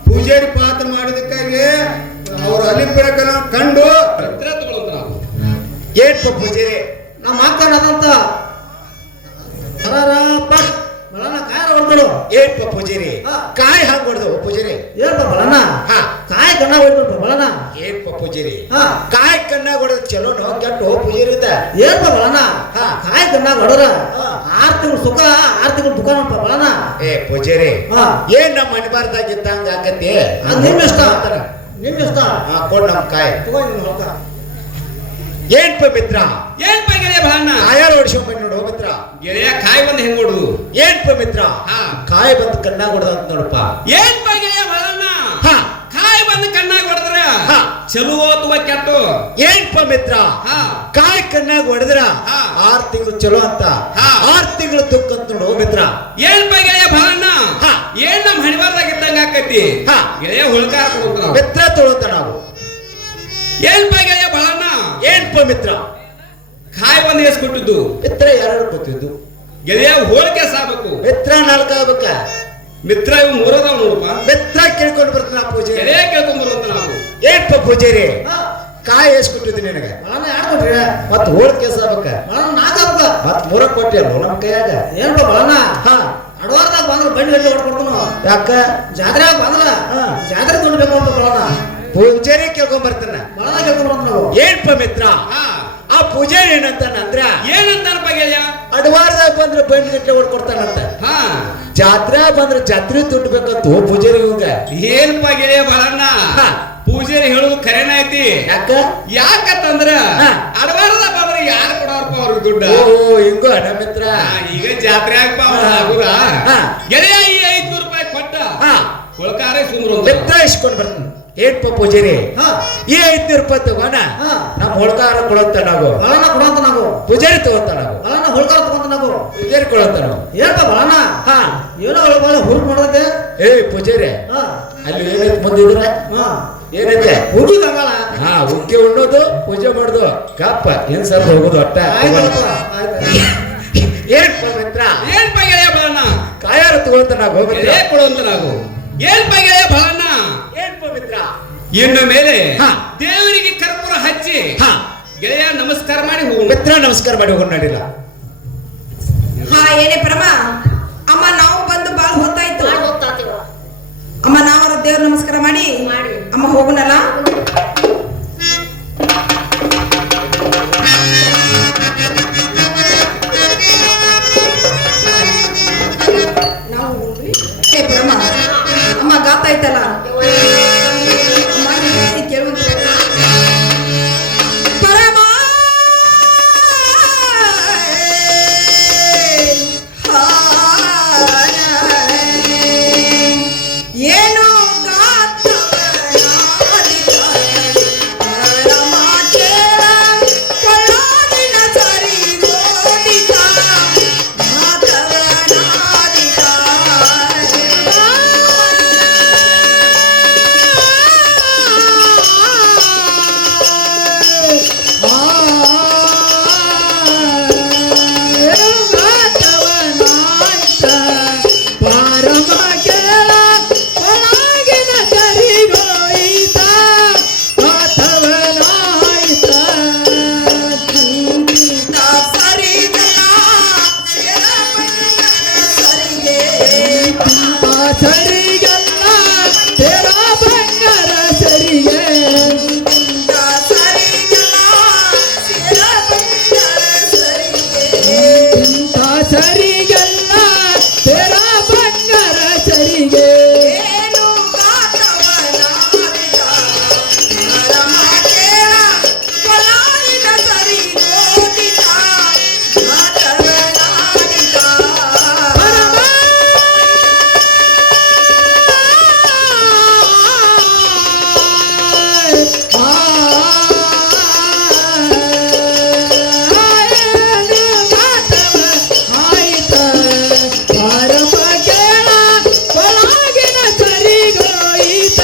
ಪೂಜಾರಿ ಪಾತ್ರ ಮಾಡಿದಕ್ಕಾಗಿ ಅವ್ರ ಅಲಿಪಿರಕನ ಕಂಡು ಮಿತ್ರ ತಗೊಳ್ಳುವಂತ ನಾವು ಏನ್ಪ ಪೂಜಾರಿ ನಮ್ಮ ಅಕ್ಕನದಂತ ಪಟ್ ಬಳನ ಕಾಯ ಹೊಡ್ದಳು ಏನ್ಪ ಪೂಜಾರಿ ಹಾ. ಕಾಯಿ ಹಾಂಗ್ ಹೊಡೆದು ಪೂಜಾರಿ ಏನ್ಪ ಬಳನ ಹಾ. ಕಾಯ ಕಣ್ಣ ಹೊಡ್ದಳು ಬಳನ ಏನ್ಪ ಪೂಜಾರಿ ಹಾ ಕಾಯಿ ಕಣ್ಣಾಗ ಹೊಡೆದು ಚಲೋನೋ ಕೆಟ್ಟು ಪೂಜಾರಿ ಇದ್ದ ಏನ್ಪ ಬಳನ ಹಾ. ಕಾಯ ಕಣ್ಣಾಗ ಹೊಡದ್ರ ಹಾ. 6 ತಿಂಗಳು ಸುಖ 6 ತಿಂಗಳು ದುಃಖ ನೋಡ್ಪ ಬಳನ ಏ ಪೂಜಾರಿ ಹಾ. ಏನ್ ನಮ್ಮ ಮನೆಬಾರ್ದಾಗಿದ್ದ ಹಂಗ ಆಕತಿ ಅದು ನಿಮ್ ಇಷ್ಟ ನಿಮ್ ಇಷ್ಟ ಕೊಡ್ ನಮ್ ಕಾಯಿ ತಗೋ ನೀನು ಹೊಕ್ಕ ಏನ್ಪ ಮಿತ್ರ ಏನ್ಪ ಗೆಳೆಯ ಭಾವನ ಕಾಯಾರ ಹೊಡ್ಸ್ಕೊಂಡ್ ಬಂದ್ ನೋಡು ಮಿತ್ರ ಗೆಳೆಯ ಕಾಯಿ ಬಂದು ಹೆಂಗ್ ಹೊಡುದು ಏನ್ಪ ಮಿತ್ರ ಹಾ. ಕಾಯಿ ಬಂದು ಕಣ್ಣಾಗ ಹೊಡೆದ ಅಂತ ನೋಡಪ್ಪ ಏನ್ಪ ಗೆಳೆಯ ಭಾವನ ಹಾ. ಕಾಯಿ ಬಂದು ಕಣ್ಣಾಗ ಹೊಡೆದ್ರ ಹಾ. ಚಲೋ ಅಥವಾ ಕೆಟ್ಟು ಏನ್ಪ ಮಿತ್ರ ಹಾ. ಕಾಯಿ ಕಣ್ಣಾಗ ಹೊಡೆದ್ರ ಹಾ. 6 ತಿಂಗಳು ಚಲೋ ಅಂತ ಹಾ. 6 ತಿಂಗಳು ದುಃಖ ಅಂತ ನೋಡು ಮಿತ್ರ ಏನ್ಪ ಗೆಳೆಯ ಭಾವನ ಹಾ. ಏನ್ ನಮ್ ಹಣಿಬಾರ್ದಾಗಿದ್ದಂಗ ಆಕತಿ ಹಾ. ಗೆಳೆಯ ಹುಳ್ಕಾರ ಕೊಡುವಂತ ನಾವು ಮಿತ್ರ ತೊಳತ ನಾವು ಏನ್ಪ ಗೆಳೆಯ ಭಾವನ ಏನ್ಪ ಮಿತ್ರ ಕಾಯಿ ಒಂದು ಎಸ್ ಕೊಟ್ಟಿದ್ದು ಮಿತ್ರ ಎರಡು ಗೊತ್ತಿದ್ದು ಗೆಳೆಯ ಹೋಳಿಕೆ ಸಾಬೇಕು ಮಿತ್ರ 4 ಆಗ್ಬೇಕ ಮಿತ್ರ ಇವ್ ಮೂರದಾವ್ ನೋಡಪ್ಪ ಮಿತ್ರ ಕೇಳ್ಕೊಂಡು ಬರ್ತಾನ ಪೂಜಾರಿ ಗೆಳೆಯ ಕೇಳ್ಕೊಂಡ್ ಬರುವಂತ ನಾವು ಏನ್ಪ ಪೂಜಾರಿ ಕಾಯಿ ಎಷ್ಕೊಟ್ಟಿದ್ದು ನಿನಗೆ ಬಳನ ಯಾರು ಕೊಟ್ರಿ ಮತ್ ಹೋಳ್ ಕೇಸ ಆಗ್ಬೇಕ ಬಳನ 4 ಆಗ್ಬೇಕ ಮತ್ 3 ಕೊಟ್ಟಿಯಲ್ಲ ನಮ್ ಕೈಯಾಗ ಏನ್ಪ ಬಳನ ಹಾ ಅಡವಾರದಾಗ ಬಂದ್ರ ಬಂಡಿ ಗಟ್ಟಿ ಹೊಡ್ಕೊಡ್ತಾನು ಯಾಕ ಜಾತ್ರೆಯಾಗ ಬಂದ್ರ ಹಾ. ಜಾತ್ರೆ ದುಡ್ಡು ಬೇಕು ಅಂತ ಬಳನ ಪೂಜಾರಿ ಕೇಳ್ಕೊಂಡ್ ಬರ್ತಾನ ಬಳನ ಕೇಳ್ಕೊಂಡ್ ನಾವು ಏನ್ಪ ಮಿತ್ರ ಹಾ ಆ ಪೂಜಾರಿ ಏನಂತಾನಂದ್ರ ಏನಂತಾನಪ್ಪ ಗೆಳೆಯ ಅಡವಾರದಾಗ ಬಂದ್ರೆ ಬಂಡಿ ಗಟ್ಲೆ ಹೊಡ್ಕೊಡ್ತಾನಂತ ಹಾ ಜಾತ್ರೆ ಬಂದ್ರೆ ಜಾತ್ರೆ ದುಡ್ಡು ಬೇಕಂತ ಪೂಜಾರಿ ಇವಂಗ ಏನಪ್ಪ ಗೆಳೆಯ ಬಾಳಣ್ಣ ಹಾ. ಪೂಜಾರಿ ಹೇಳುದು ಖರೇನ ಐತಿ ಯಾಕ ಯಾಕಂತಂದ್ರ ಹಾ. ಅಡವಾರದ ಬಂದ್ರೆ ಯಾರು ಕೊಡೋರ್ಪ ಅವ್ರಿಗೆ ದುಡ್ಡ ಓ ಹಿಂಗೋ ಅಣ್ಣ ಮಿತ್ರ ಈಗ ಜಾತ್ರೆ ಆಗ್ಪ ಅವ್ರ ಆಗುದ ಹಾ. ಗೆಳೆಯ ಈ 500 ರೂಪಾಯಿ ಕೊಟ್ಟ ಹಾ ಕೊಳ್ಕಾರೆ ಸುಮ್ರು ಮಿತ್ರ ಇಸ್ಕೊಂಡ್ ಬರ್ತಾನ ಏನ್ಪ ಪೂಜಾರಿ ಹಾ ಈ 500 ರೂಪಾಯಿ ತಗೋಣ ಹಾ. ನಮ್ಮ ಹೊಳ್ಕಾರ ಕೊಡಂತ ನಾವು ಬಳನ ಕೊಡಂತ ನಾವು ಪೂಜಾರಿ ತಗೋತ ನಾವು ಬಳನ ಹುಳ್ಕಾರ ತಗೊಂತ ನಾವು ಪೂಜಾರಿ ಕೊಡಂತ ನಾವು ಏನಪ್ಪ ಬಳನ ಹಾ ಏನೋ ಒಳಗೆ ಹುರುಪ್ ನೋಡದೆ ಏ ಪೂಜಾರಿ ಹಾ ಅಲ್ಲಿ ಏನೈತಿ ಮುಂದಿದ್ರ ಹಾ ಏನೈತೆ ಹುಡುಗಿ ಗಂಗಾಳ ಹಾ ಉಕ್ಕೆ ಉಣ್ಣೋದು ಪೂಜೆ ಮಾಡುದು ಕಪ್ಪ ಏನ್ ಸ್ವಲ್ಪ ಹೋಗುದು ಒಟ್ಟ ಆಯ್ತಪ್ಪ ಆಯ್ತು ಏನ್ಪ ಮಿತ್ರ ಏನ್ಪ ಗೆಳೆಯ ಬಾಳಣ್ಣ ಕಾಯಾರ ತಗೋತ ನಾವು ಮಿತ್ರ ಗೆಳೆಯ ಕೊಡುವಂತ ನಾವು ಏನ್ಪ ಗೆಳೆಯ ಬಾಳಣ್ಣ ಏನ್ಪ ಮಿತ್ರ ಇನ್ನು ಮೇಲೆ ಹಾ. ದೇವರಿಗೆ ಕರ್ಪೂರ ಹಚ್ಚಿ ಹಾ ಗೆಳೆಯ ನಮಸ್ಕಾರ ಮಾಡಿ ಹೋಗೋಣ ಮಿತ್ರ ನಮಸ್ಕಾರ ಮಾಡಿ ಹೋಗೋಣ ನಡಿಲ್ಲ ಹಾ ಏನೇ ಪ್ರಮ ಅಮ್ಮ ನಾವು ಬಂದು ಬಾಳ ಹೊತ್ತಾಯ್ತು ಗೊತ್ತಾತಿವ ಅಮ್ಮ ನಾವರ ದೇವ್ರ ನಮಸ್ಕಾರ ಮಾಡಿ ಮಾಡಿ. ಅಮ್ಮ ಹೋಗುನಲ್ಲ ಏ ಪ್ರಮ ಅಮ್ಮ ಗಾತಾಯ್ತಲ್ಲ ಅಮ್ಮ ನೀನೇ ಕೇಳುವಂತ ಪರಮ ಏನೋ ಗಾತವನಾದಿತ ಪಾರಮ ಕೇಳ ಒಳಗಿನ ಸರಿಗೋಯಿತ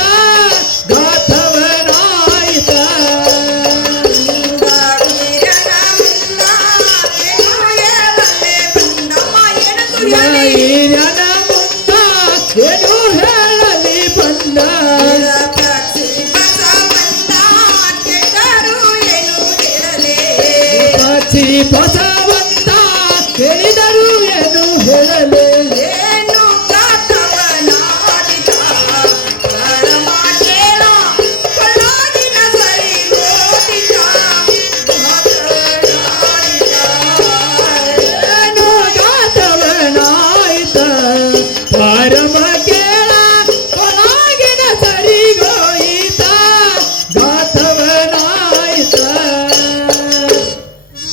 ಗಾತವನಾಯಿತ ಹಿರಿಯನ ಮುಂದ ಏನು ಹೇಳಲಿ ಬಂದ ಪಕ್ಷಿ ಬಸವಂತ ಹೇಳಿದರು ಏನು ಹೇಳಲಿ ಏನು ಗಾತವನಾಯಿತ ಪರಮ ಕೇಳ ಒಳಗಿನ ಸರಿಗೋಯಿತ ಗಾತವನಾಯಿತ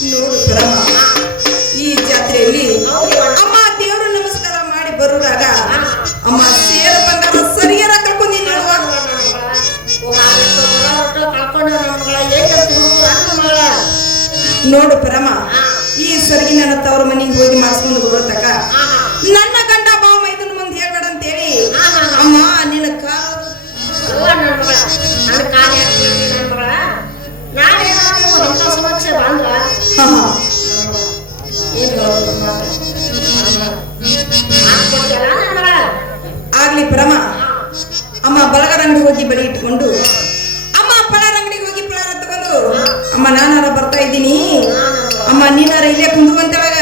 ನೋಡು ಬ್ರಹ್ಮ, ಈ ಜಾತ್ರೆಯಲ್ಲಿ ಅಮ್ಮ ದೇವ್ರ ನಮಸ್ಕಾರ ಮಾಡಿ ಬರುವಾಗ ಅಮ್ಮ ಸೇರ ಬಂಗಾರ ಸರಿಯಾರ ಕಳ್ಕೊಂಡಿ ನೋಡು ಪರಮ, ಈ ಸರಿಗೆ ನನ್ನ ತವ್ರ ಮನೆಗೆ ಹೋಗಿ ಮಾಡಿಸ್ಕೊಂಡು ಬರೋತಕ ನನ್ನ ಗಂಡ ಬಾವ ಇದನ್ನ ಮುಂದೆ ಹೇಳ್ಬೇಡ ಅಂತೇಳಿ ಅಮ್ಮ ನಿನ್ನ ಸಮಸ್ಯೆ ಬಂದ್ರ ಆಗ್ಲಿ ಪರಮ. ಅಮ್ಮ ಬಳಗರ ಅಂಗಡಿ ಹೋಗಿ ಬಳಿ ಇಟ್ಕೊಂಡು ಅಮ್ಮ ಪಳಾರ ಅಂಗಡಿಗೆ ಹೋಗಿ ಪಳಾರ ತಗೊಂಡು ಅಮ್ಮ ನಾನಾರ ಬರ್ತಾ ಇದ್ದೀನಿ, ಅಮ್ಮ ನೀನಾರ ಇಲ್ಲೇ ಕುಂದ್ರುವಂತೇಳಗ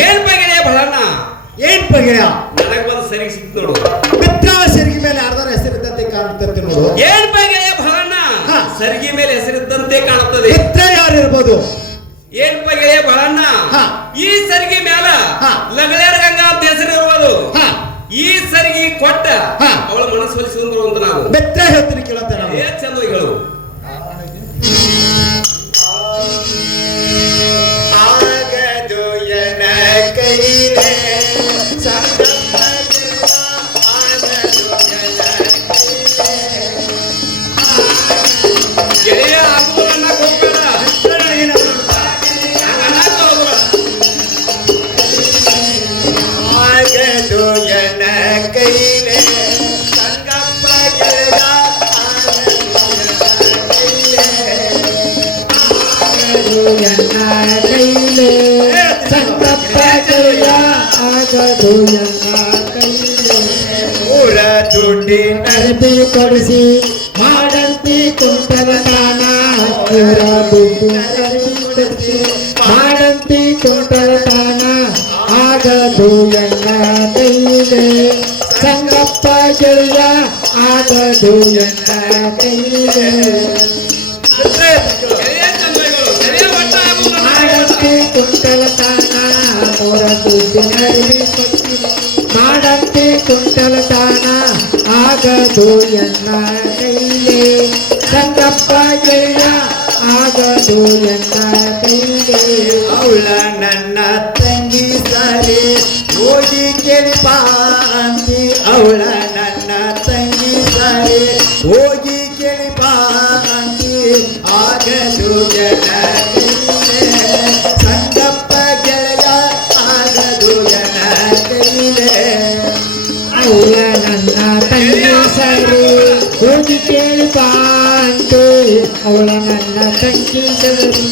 ಏನ್ ಗೆಳೆಯ ಬಹಳಣ್ಣ, ಏನ್ ಗೆಳೆಯ ನನಗ್ ಒಂದು ಸರಿ ಸಿಕ್ತು ನೋಡು. ಮಿತ್ರ ಸೆರಿಗೆ ಮೇಲೆ ಯಾರ್ದಾರ ಹೆಸರಿದ್ದಂತೆ ಕಾಣುತ್ತೆ ನೋಡು. ಏನ್ ಗೆಳೆಯ ಬಹಳಣ್ಣ, ಹಾ. ಸರಿಗೆ ಮೇಲೆ ಹೆಸರಿದ್ದಂತೆ ಕಾಣುತ್ತದೆ. ಮಿತ್ರ ಯಾರಿರ್ಬೋದು? ಏನ್ ಗೆಳೆಯ ಬಹಳಣ್ಣ, ಹಾ. ಈ ಸರಿಗೆ ಮೇಲ ಹಾ. ಲಗಲೇರ ಗಂಗಾ ಅಂತ ಹೆಸರಿರುವುದು. ಹಾ. ಈ ಸರಿಗೆ ಕೊಟ್ಟ ಹಾ. ಅವಳ ಮನಸ್ಸು ಸುಂದರ ಅಂತ ನಾವು ಮಿತ್ರ ಹೇಳ್ತೀನಿ ಕೇಳಂತೆ ನಾವು. ಏ ಚಂದ ಹೇಳು. ಆಗದು ಎನ ಕೈಲೇ ಸಂಗಮ ಆಗದು ಎನ ಗೆಳೆಯ ಆಗುವನ್ನ ಹೋಗ್ಬೇಡ, ಅನ್ನಕ್ಕೆ ಹೋಗ್ಬೇಡ. ಆಗದು ಎನ ಕೈಲೇ ಸಂಗಮ ಗೆಳೆಯ ಆಗದು ಎನ ಕೈಲೇ ಸಂಗಪ್ಪ ಗೆಳೆಯ ಆಗದು ಎನ ಕೈಲೇ ಊರ ದುಡ್ಡಿ ನರದಿ ಕೊಡಿಸಿ ಮಾಡಂತಿ ಕುಂಟಲ ತಾನ ಊರ ದುಡ್ಡಿ ನರದಿ ಕೊಡಿಸಿ ಮಾಡಂತಿ ಕುಂಟಲ ತಾನ ಆಗದು ಎನ್ನ ಕೈಲೇ ಸಂಗಪ್ಪ ಗೆಳೆಯ ಆಗದು ಎನ್ನ ಕೈಲೇ ಗೆಳೆಯ ಚಂದ ಹೇಳು. ಗೆಳೆಯ ಒಟ್ಟ ಆಗುವನ್ನ ಮಾಡಂತಿ ಕುಂಟಲ ತಾನ ಊರ ದುಡ್ಡಿ ನರದಿ ಕೊಡಿಸಿ ಮಾಡಂತಿ ಕುಂಟಲ ತಾನ ಆಗದು ಎನ್ನ ಕೈಲೇ ಸಂಗಪ್ಪ ಗೆಳೆಯ ಆಗದು ಎನ್ನ ಕೈಲೇ ಅವಳ ನನ್ನ ತಂಗಿ ಸರಿ ಹೋಗಿ ಕೇಳಿಪ ಅಂತಿ ಅವಳ ನನ್ನ ತಂಗಿ ಸರಿ ಹೋಗಿ ಕೇಳಿಪ ಅಂತಿ ಆಗದು ಎನ್ನ ಕೈಲೇ ಸಂಗಪ್ಪ ಗೆಳೆಯ ಆಗದು ಎನ್ನ ಕೈಲೇ ಅವಳ ನನ್ನ ತಂಗಿ ಸರಿ ಹೋಗಿ ಕೇಳಿಪ ಅಂತೆ ಅವಳ ನನ್ನ ತಂಗಿ ಸರಿ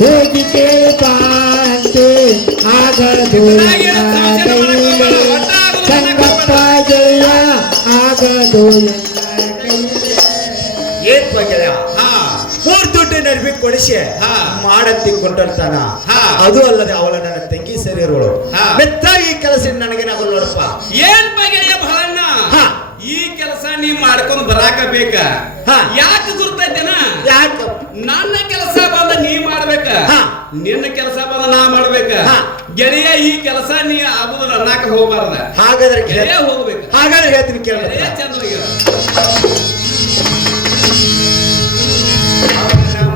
ಹೋಗಿ ಕೇಳಿಪ ಅಂತೆ ಆಗದು ಎನ್ನ ಕೈಲೇ ಸಂಗಪ್ಪ ಗೆಳೆಯ ಆಗದು ಎನ್ನ ಕೈಲೇ ಏನ್ ಗೆಳೆಯ ಹಾ. ಮೂರ್ ದುಡ್ಡು ನರ್ಬಿ ಕೊಡಿಸಿ ಹಾ. ಮಾಡಂತಿ ಕೊಂಡರ್ತಾನ ಹಾ. ಅದು ಅಲ್ಲದೆ ಅವಳ ನನ್ನ ತಂಗಿ ಸೇರಿರೋಳು ಹಾ. ಮೆತ್ತ ಈ ಕೆಲಸ ನನಗೇನಾಗಲ್ಲ ನೋಡಪ್ಪ. ಏನ್ ಗೆಳೆಯ ಬಹಳಣ್ಣ, ಹಾ. ಈ ಕೆಲಸ ನೀ ಮಾಡ್ಕೊಂಡ್ ಬರಾಕ ಬೇಕ. ಹಾ. ಯಾಕೆ ಗುರ್ತೈತೇನ? ಯಾಕ ನನ್ನ ಕೆಲಸ ಬಂದ ನೀ ಮಾಡ್ಬೇಕ, ಹಾ. ನಿನ್ನ ಕೆಲಸ ಬಂದ ನಾ ಮಾಡ್ಬೇಕ. ಹಾ. ಗೆಳೆಯ ಈ ಕೆಲಸ ನೀ ಆಗುದಿಲ್ಲ ಅನ್ನಕ ಹೋಗ್ಬಾರ್ದ. ಹಾಗಾದ್ರೆ ಗೆಳೆಯ ಹೋಗ್ಬೇಕು. ಹಾಗಾದ್ರೆ ಹೇಳ್ತೀನಿ ಕೇಳ ಗೆಳೆಯ ಚಂದ್ರಗೆ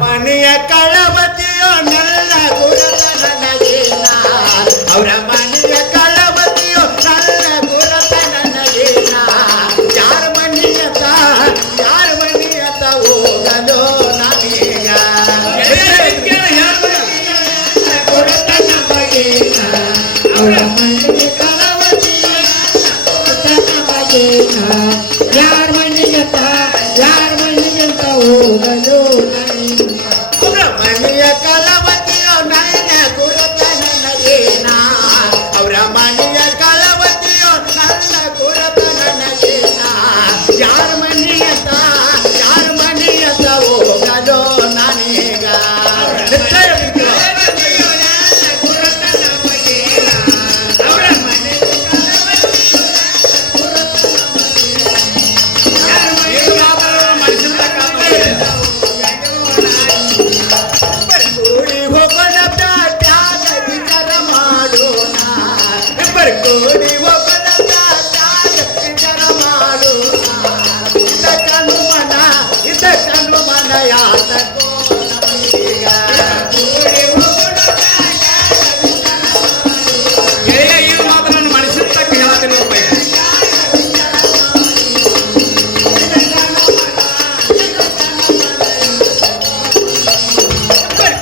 ಮನೆಯ ಕಳವತಿಯೋ ನನ್ನ ಗುರದ ನನಗೇನ ಅವರ ಮನೆಯ ಕಳವತಿಯೋ ನನ್ನ ಗುರದ ಯಾರ ಮನೆಗಂತ ಯಾರ ಮನೆಗಂತ ಹೋಗಲು ಅವರ ಮನೆಯ ಕಲವತಿಯೋ ನನ್ನ ಗುರುತ ನನಗೇನ ಅವರ ಮನೆಯ ಕಲವತಿಯೋ ನನ್ನ ಗುರುತ ನನಗೇನ ಯಾರ ಮನೆಯಂತ ಹೋಗಲು ನಾನೀಗ ಕೂಡಿ ಹೋಗೋಣ ಪ್ಯಾಟ್ಯಾಗ ವಿಚಾರ ಮಾಡೋಣ ಕೂಡಿ ಹೋಗೋಣ ಪ್ಯಾಟ್ಯಾಗ ವಿಚಾರ ಮಾಡೋಣ ಇದಕ್ಕನು ಮನ ಯಾತಕೋ ನಮಗೀಗ ಕೂಡಿ ಹೋಗೋಣ ಗೆಳೆಯ ಇದು ಮಾತ್ರ ನನ್ನ ಮನಸ್ಸಿನ ತಕ್ಕ ಹೇಳ್ತೀನಿ ರೂಪಾಯಿ.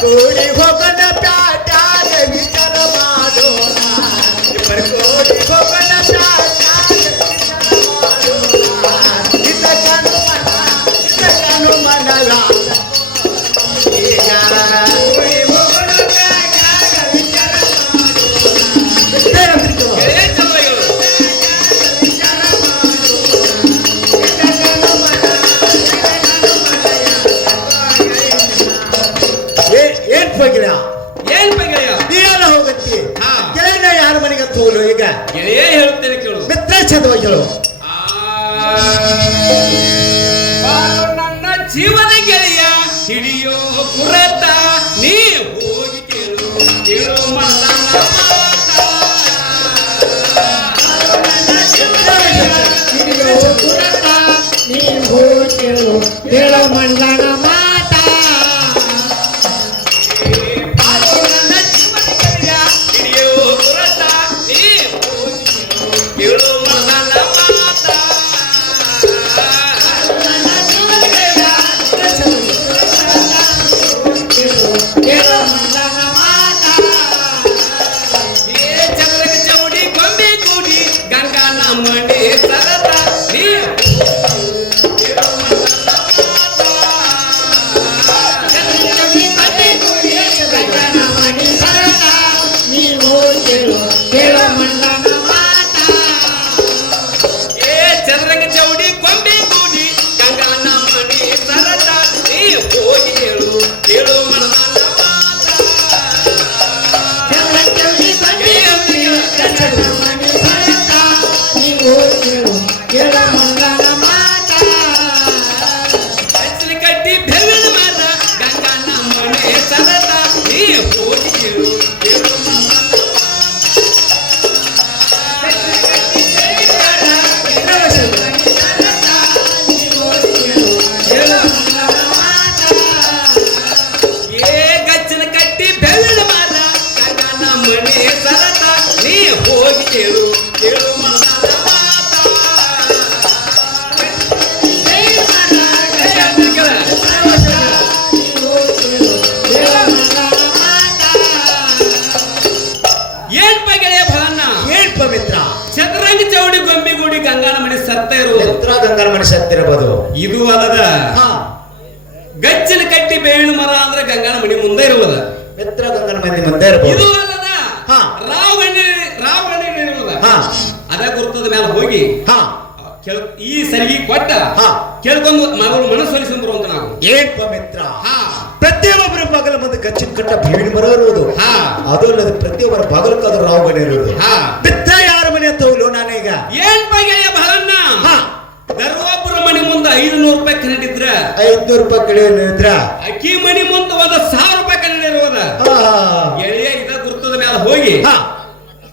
ಕೂಡಿ ಹೋಗೋಣ ಪ್ಯಾಟ್ಯಾಗ ವಿಚಾರ ಮಾಡೋಣ ಕೂಡಿ ಹೋಗೋಣ ಪ್ಯಾಟ್ಯಾಗ ವಿಚಾರ ಮಾಡೋಣ ಇದಕ್ಕನು ಮನ ಯಾತಕೋ ಈಗ ಕೂಡಿ ಹೋಗೋಣ ಪ್ಯಾಟ್ಯಾಗ ವಿಚಾರ ಮಾಡೋಣ ಗೆಳೆಯ ಚಲುವಾಗಿರು. ಏನ್ ಹೋಗಿರ ಏನ್ ಬೈ ಗೆಳೆಯ? ನೀವೆಲ್ಲ ಹೋಗತ್ತಿ ಹಾ. ಗೆಳೆಯನ ಯಾರ ಮನೆಗೆ ಹೋಗ್ಲು ಈಗ ಗೆಳೆಯ ಹೇಳುತ್ತೇನೆ ಕೇಳು. ಮಿತ್ರ ಚಂದವಾಗಿ ಹೇಳು ಬಾಳು ನನ್ನ ಜೀವನ ಗೆಳೆಯ ಹಿಡಿಯೋ ಕುರತ ನೀ ಹೋಗಿ ಕೇಳು ಕೇಳು ಮನದ ಮಾತ. ನೀವು ಕೇಳು ಮಂಡನ ಮಾತ ಬಾಳು ನನ್ನ ಜೀವನ ಗೆಳೆಯ ಹಿಡಿಯೋ ಕುರತ ನೀ ಹೋಗಿ ಕೇಳು ಮನದ ಮಾತ. ಕೇಳು ಮಂಡನ ಮಾತ ಏ ಚಂದ್ರಗೆ ಚೌಡಿ ಗೊಂಬೆ ಕೂಡಿ ಗಂಗಾ ನಮ್ಮನೆ ಸರತ ನೀ ಕೇಳು ಮನದ ಮಾತ. ನೀವು ಕೇಳು ಮಂಡನ ಮಾತ ಏ ಚಂದ್ರಗೆ ಚೌಡಿ ಕೊಂಬೆ ಕೂಡಿ ಗಂಗಾ ನಮ್ಮನೆ ಸರತ ನೀ ಹೋಗಿ ಕೇಳು ಕೇಳು ಮನದ ಮಾತ. ಹಚ್ಚಲಿ ಕಟ್ಟಿ ಬೆವಿನ ಮರ ಗಂಗಾ ನಮ್ಮನೆ ಸರತ ನೀ ಹೋಗಿ ಕೇಳು ಕೇಳು ಮನದ ಏ ಗಚ್ಚನ ಕಟ್ಟಿ ಬೆವಿನ ಮರ ಗಂಗಾ ನಮ್ಮನೆ ಸರತ ನೀ ಹೋಗಿ ಕೇಳು ಕೇಳು ಮನದ ಮಾತ. ಏನ್ ಗೆಳೆಯ ಭವನ ಏನ್ ಪವಿತ್ರ ಚತುರಂಗಿ ಚೌಡಿ ಗೊಂಬೆ ಗೂಡಿ ಗಂಗಾನ ಮನೆ ಸತ್ತ ಇರುವುದು ಮಿತ್ರ ಗಂಗನ ಮನೆ ಸತ್ತಿರಬಹುದು ಇದು ಅಲ್ಲದ ಹಾ ಗಚ್ಚಿನ ಕಟ್ಟಿ ಬೇವಿನ ಮರ ಅಂದ್ರೆ ಗಂಗಾನ ಮನೆ ಮುಂದೆ ಇರುವುದು ಮಿತ್ರ ಗಂಗನ ಮನೆ ಮುಂದೆ ಇರಬಹುದು ಇದು ಅಲ್ಲದ ಹಾ. ರಾವಣಿ ಇರುವುದು ಹಾ. ಅದ ಗುರುತದ ಮೇಲೆ ಹೋಗಿ ಹಾ ಈ ಸರಿಗೆ ಕೊಟ್ಟ ಹಾ. ಕೇಳ್ಕೊಂಡು ಮಗಳು ಮನಸ್ಸೊಲಿಸಿ ಬರುವಂತ ನಾವು ಏನ್ ಪವಿತ್ರ ಹಾ ಪ್ರತಿಯೊಬ್ಬರ ಬಾಗಲ ಮುಂದೆ ಗಚ್ಚಿನ ಕಟ್ಟ ಬೇವಿನ ಮರ ಇರುವುದು ಹಾ. ಅದು ಅಲ್ಲದೆ ಪ್ರತಿಯೊಬ್ಬರ ಬಾಗಲಕ್ಕಾದ್ರೂ ರಾವುಗಣ ಇರುವುದು ಹಾ. ಮಿತ್ರ ಯಾರ ಮನೆ ಅಂತ ಹೋಗ್ಲು ನಾನೀಗ ಏನ್ ಗೆಳೆಯ ಬಹಳನ್ನ ಹಾ ದರ್ವಾಪುರ ಮನೆ ಮುಂದೆ 500 ರೂಪಾಯಿ ಕನ್ನಡಿದ್ರ 500 ರೂಪಾಯಿ ಕಡೆ ನಿಂತ್ರ ಅಕ್ಕಿ ಮನೆ ಮುಂದೆ 1,000 ರೂಪಾಯಿ ಕನ್ನಡಿರುವುದ ಗೆಳೆಯ ಇದ ಗುರುತದ ಮೇಲೆ ಹೋಗಿ ಹಾ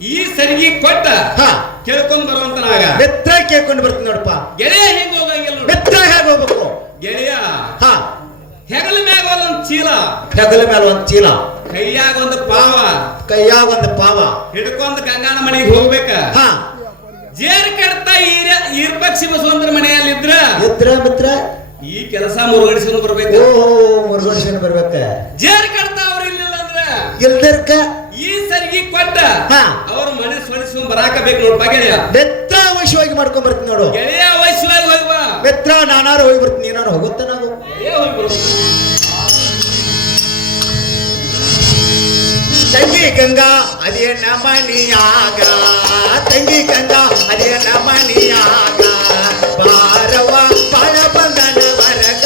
ಈ ಸರಿಗೆ ಕೊಟ್ಟ ಹಾ ಕೇಳ್ಕೊಂಡ್ ಬರುವಂತ ನಾಗ ಮಿತ್ರ ಕೇಳ್ಕೊಂಡು ಬರ್ತೀನಿ ನೋಡಪ್ಪ ಗೆಳೆಯ ಹೆಂಗ್ ಹೋಗಂಗಿಲ್ಲ ನೋಡು ಮಿತ್ರ ಹೇಗೆ ಹೋಗ್ಬೇಕು ಗೆಳೆಯ ಹಾ ಹೆಗಲ ಮ್ಯಾಗ ಒಂದೊಂದ್ ಚೀಲ ಹೆಗಲ ಮೇಲೆ ಒಂದ್ ಚೀಲ ಕೈಯಾಗ ಒಂದು ಪಾವ ಕೈಯಾಗ ಒಂದು ಪಾವ ಹಿಡ್ಕೊಂಡ್ ಗಂಗಾನ ಮನೆಗೆ ಹೋಗ್ಬೇಕ ಹಾ ಜೇರ್ ಕಡ್ತಾ ಈರ್ಪಕ್ಷಿ ಬಸವಂತರ ಮನೆಯಲ್ಲಿದ್ರ ಮಿತ್ರ ಮಿತ್ರ ಈ ಕೆಲಸ ಮುರುಗಡಿಸ್ಕೊಂಡು ಬರ್ಬೇಕು ಓಹೋ ಮುರುಗೇಶ್ವರ ಬರ್ಬೇಕ ಜೇರ್ ಕಡ್ತಾ ಅವ್ರು ಇಲ್ಲಿಲ್ಲ ಅಂದ್ರ ಇಲ್ದರ್ಕ ಈ ಸರಿಗೆ ತಂಗಿ ಕೊಟ್ಟ ಹಾ. ಅವ್ರ ಮನೆ ಸೊಲಿಸ್ಕೊಂಡ್ ಬರಾಕ ಬೇಕು ನೋಡ್ಪ ಗೆಳೆಯ. ಮಿತ್ರವಶವಾಗಿ ಮಾಡ್ಕೊಂಡ್ ಬರ್ತೀನಿ ನೋಡು. ಗೆಳೆಯ ವಯಸ್ಸವಾಗಿ ಹೋಗ್ಬಾ. ಮಿತ್ರ ನಾನಾರು ಹೋಗಿ ಬರ್ತೀನಿ, ನೀನಾರು ಹೋಗುತ್ತೆ ನಾನು. ಗೆಳೆಯ ಹೋಗಿ ಬರು. ತಂಗಿ ಗಂಗಾ ಅದೇ ನಮನಿಯಾಗ, ತಂಗಿ ಗಂಗಾ ಅದೇ ನಮನಿಯಾಗ, ಬಾರವ ಬಾಳ ಬಂದನ ವರಗ.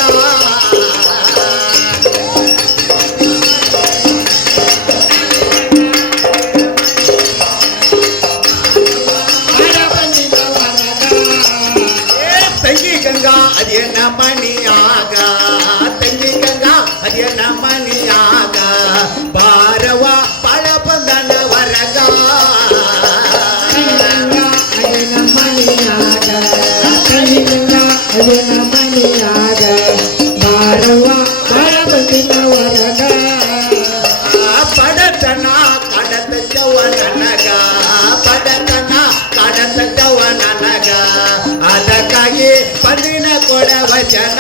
ತಂಗಿ ಗಂಗಾ ಅದೇ ನಮನಿಯಾಗ, ತಂಗಿ ಗಂಗಾ ಅದೇ ನಮನಿಯಾಗ, ಬಾರವ ಬಾಳ ಬಂದನ ವರಗ. ಪಡತನ ಕಾಡತವ ನನಗ, ಪಡತನ ಕಾಡತವ ನನಗ, ಅದಕ್ಕಾಗಿ ಬಂದಿನ ಕೊಡ ವಚನ.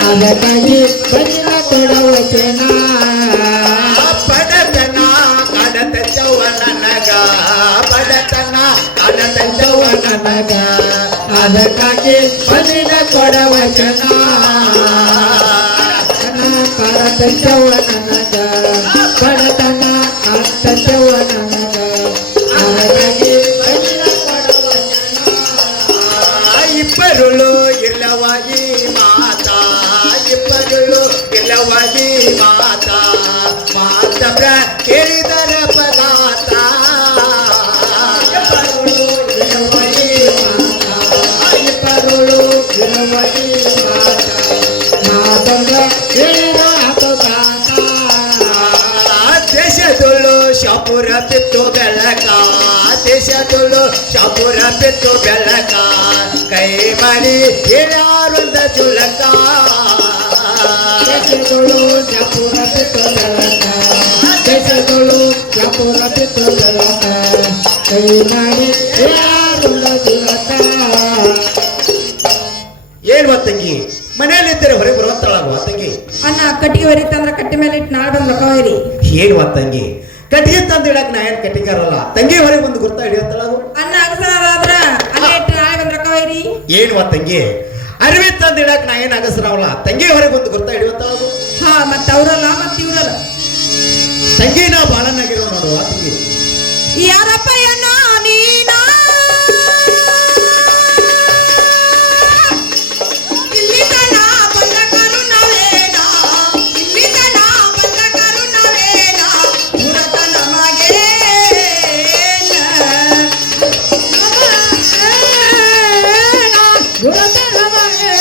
ಅದಕ್ಕಾಗಿ ಬದಿನ ಕೊಡುವ ಜನ ಪಡತನ ಕಾಡತವ ನನಗ, ಪಡತನ ಕಾಡತವ ನನಗ, ಅದಕ್ಕಾಗಿ ಬಂದಿನ ಕೊಡವ ಜನ. ಕಾಡತವ ನನಗ, ಬಡತನ ಕಾಡ್ತವ ನನಗ, ಅದಕ್ಕಾಗಿ ಬದಿನ ಕೊಡುವ ಜನ. ಇಬ್ಬರುಳು ಇಲ್ಲವಾಗಿ ಮಾತಾ, ಇಬ್ಬರುಳು ಇಲ್ಲವಾಗಿ ಮಾತಾ, ಮಾತಬ್ರ ಕೇಳಿದರ ಪದಾತ. ಇಬ್ಬರುಳು ಇರುವಳಿ ಮಾತ, ಇಬ್ಬರುಳು ಇರುವಳಿ ಮಾತ, ಮಾತಂಗ ಕೇಳಿದ ಅಪಘಾತ. ದೇಶದೊಳು ಶಾಪುರ ಬಿತ್ತು ಬೆಳಕ, ದೇಶದೊಳು ಶಾಪುರ ಬಿತ್ತು ಬೆಳಕ, ಕೈ ಮಾಡಿ ಹೇಳಾರೊಂದ ಚುಲಕ. ದೇಶಗಳು ಜಪುರ ಬಿತ್ತು ಬೆಳಕ, ದೇಶಗಳು ಜಪುರ ಬಿತ್ತು ಬೆಳಕ, ಕೈ ಮಾಡಿ ಯಾರುಳ್ಳ ದುರತ. ಏನ್ ತಂಗಿ ಮನೆಯಲ್ಲಿದ್ದರೆ ಹೊರಗೆ ಬರುವಂತಳಾಗುವ ತಂಗಿ. ಅಣ್ಣ ಕಟ್ಟಿಗೆ ಹೊರಿತಂದ್ರ ಕಟ್ಟಿ ಮೇಲೆ ಇಟ್ಟು ನಾಳೆ ಬಂದ್ ರೊಕ್ಕವೇರಿ. ಏನು ತಂಗಿ ಕಟ್ಟಿಗೆ ತಂದು ಇಡಕ್ ನಾ ಏನ್ ಕಟ್ಟಿಗಾರಲ್ಲ, ತಂಗಿ ಹೊರಗೆ ಬಂದು ಗುರ್ತಾ ಹಿಡಿಯತ್ತಳಾಗು. ಅಣ್ಣ ಅಗಸರಾದ್ರ ಅಲ್ಲೇ ಇಟ್ಟು ನಾಳೆ ಬಂದ್ ರೊಕ್ಕವೇರಿ. ಏನು ತಂಗಿ ಅರಿವಿ ತಂದು ಇಡಕ್ ನಾ ಏನ್ ಅಗಸರಾವಲ್ಲ, ತಂಗಿ ಹೊರಗೆ ಬಂದು ಗುರ್ತಾ ಹಿಡಿಯತ್ತಳಾಗು. ಹಾ ಮತ್ತ ಅವ್ರಲ್ಲ ಮತ್ತ ಇವ್ರಲ್ಲ. ತಂಗಿ ನಾ ಬಾಳನಾಗಿರೋ ನೋಡುವ ತಂಗಿ. ಯಾರಪ್ಪ ಅಣ್ಣ ನೀನ ಇಲ್ಲಿ ತನ ಬಂದ ಕರುಣವೇನ, ಇಲ್ಲಿ ತನ ಬಂದ ಕರುಣವೇನ, ಮುರತ ನಮಗೆ ಮುರತ ನಮಗೆ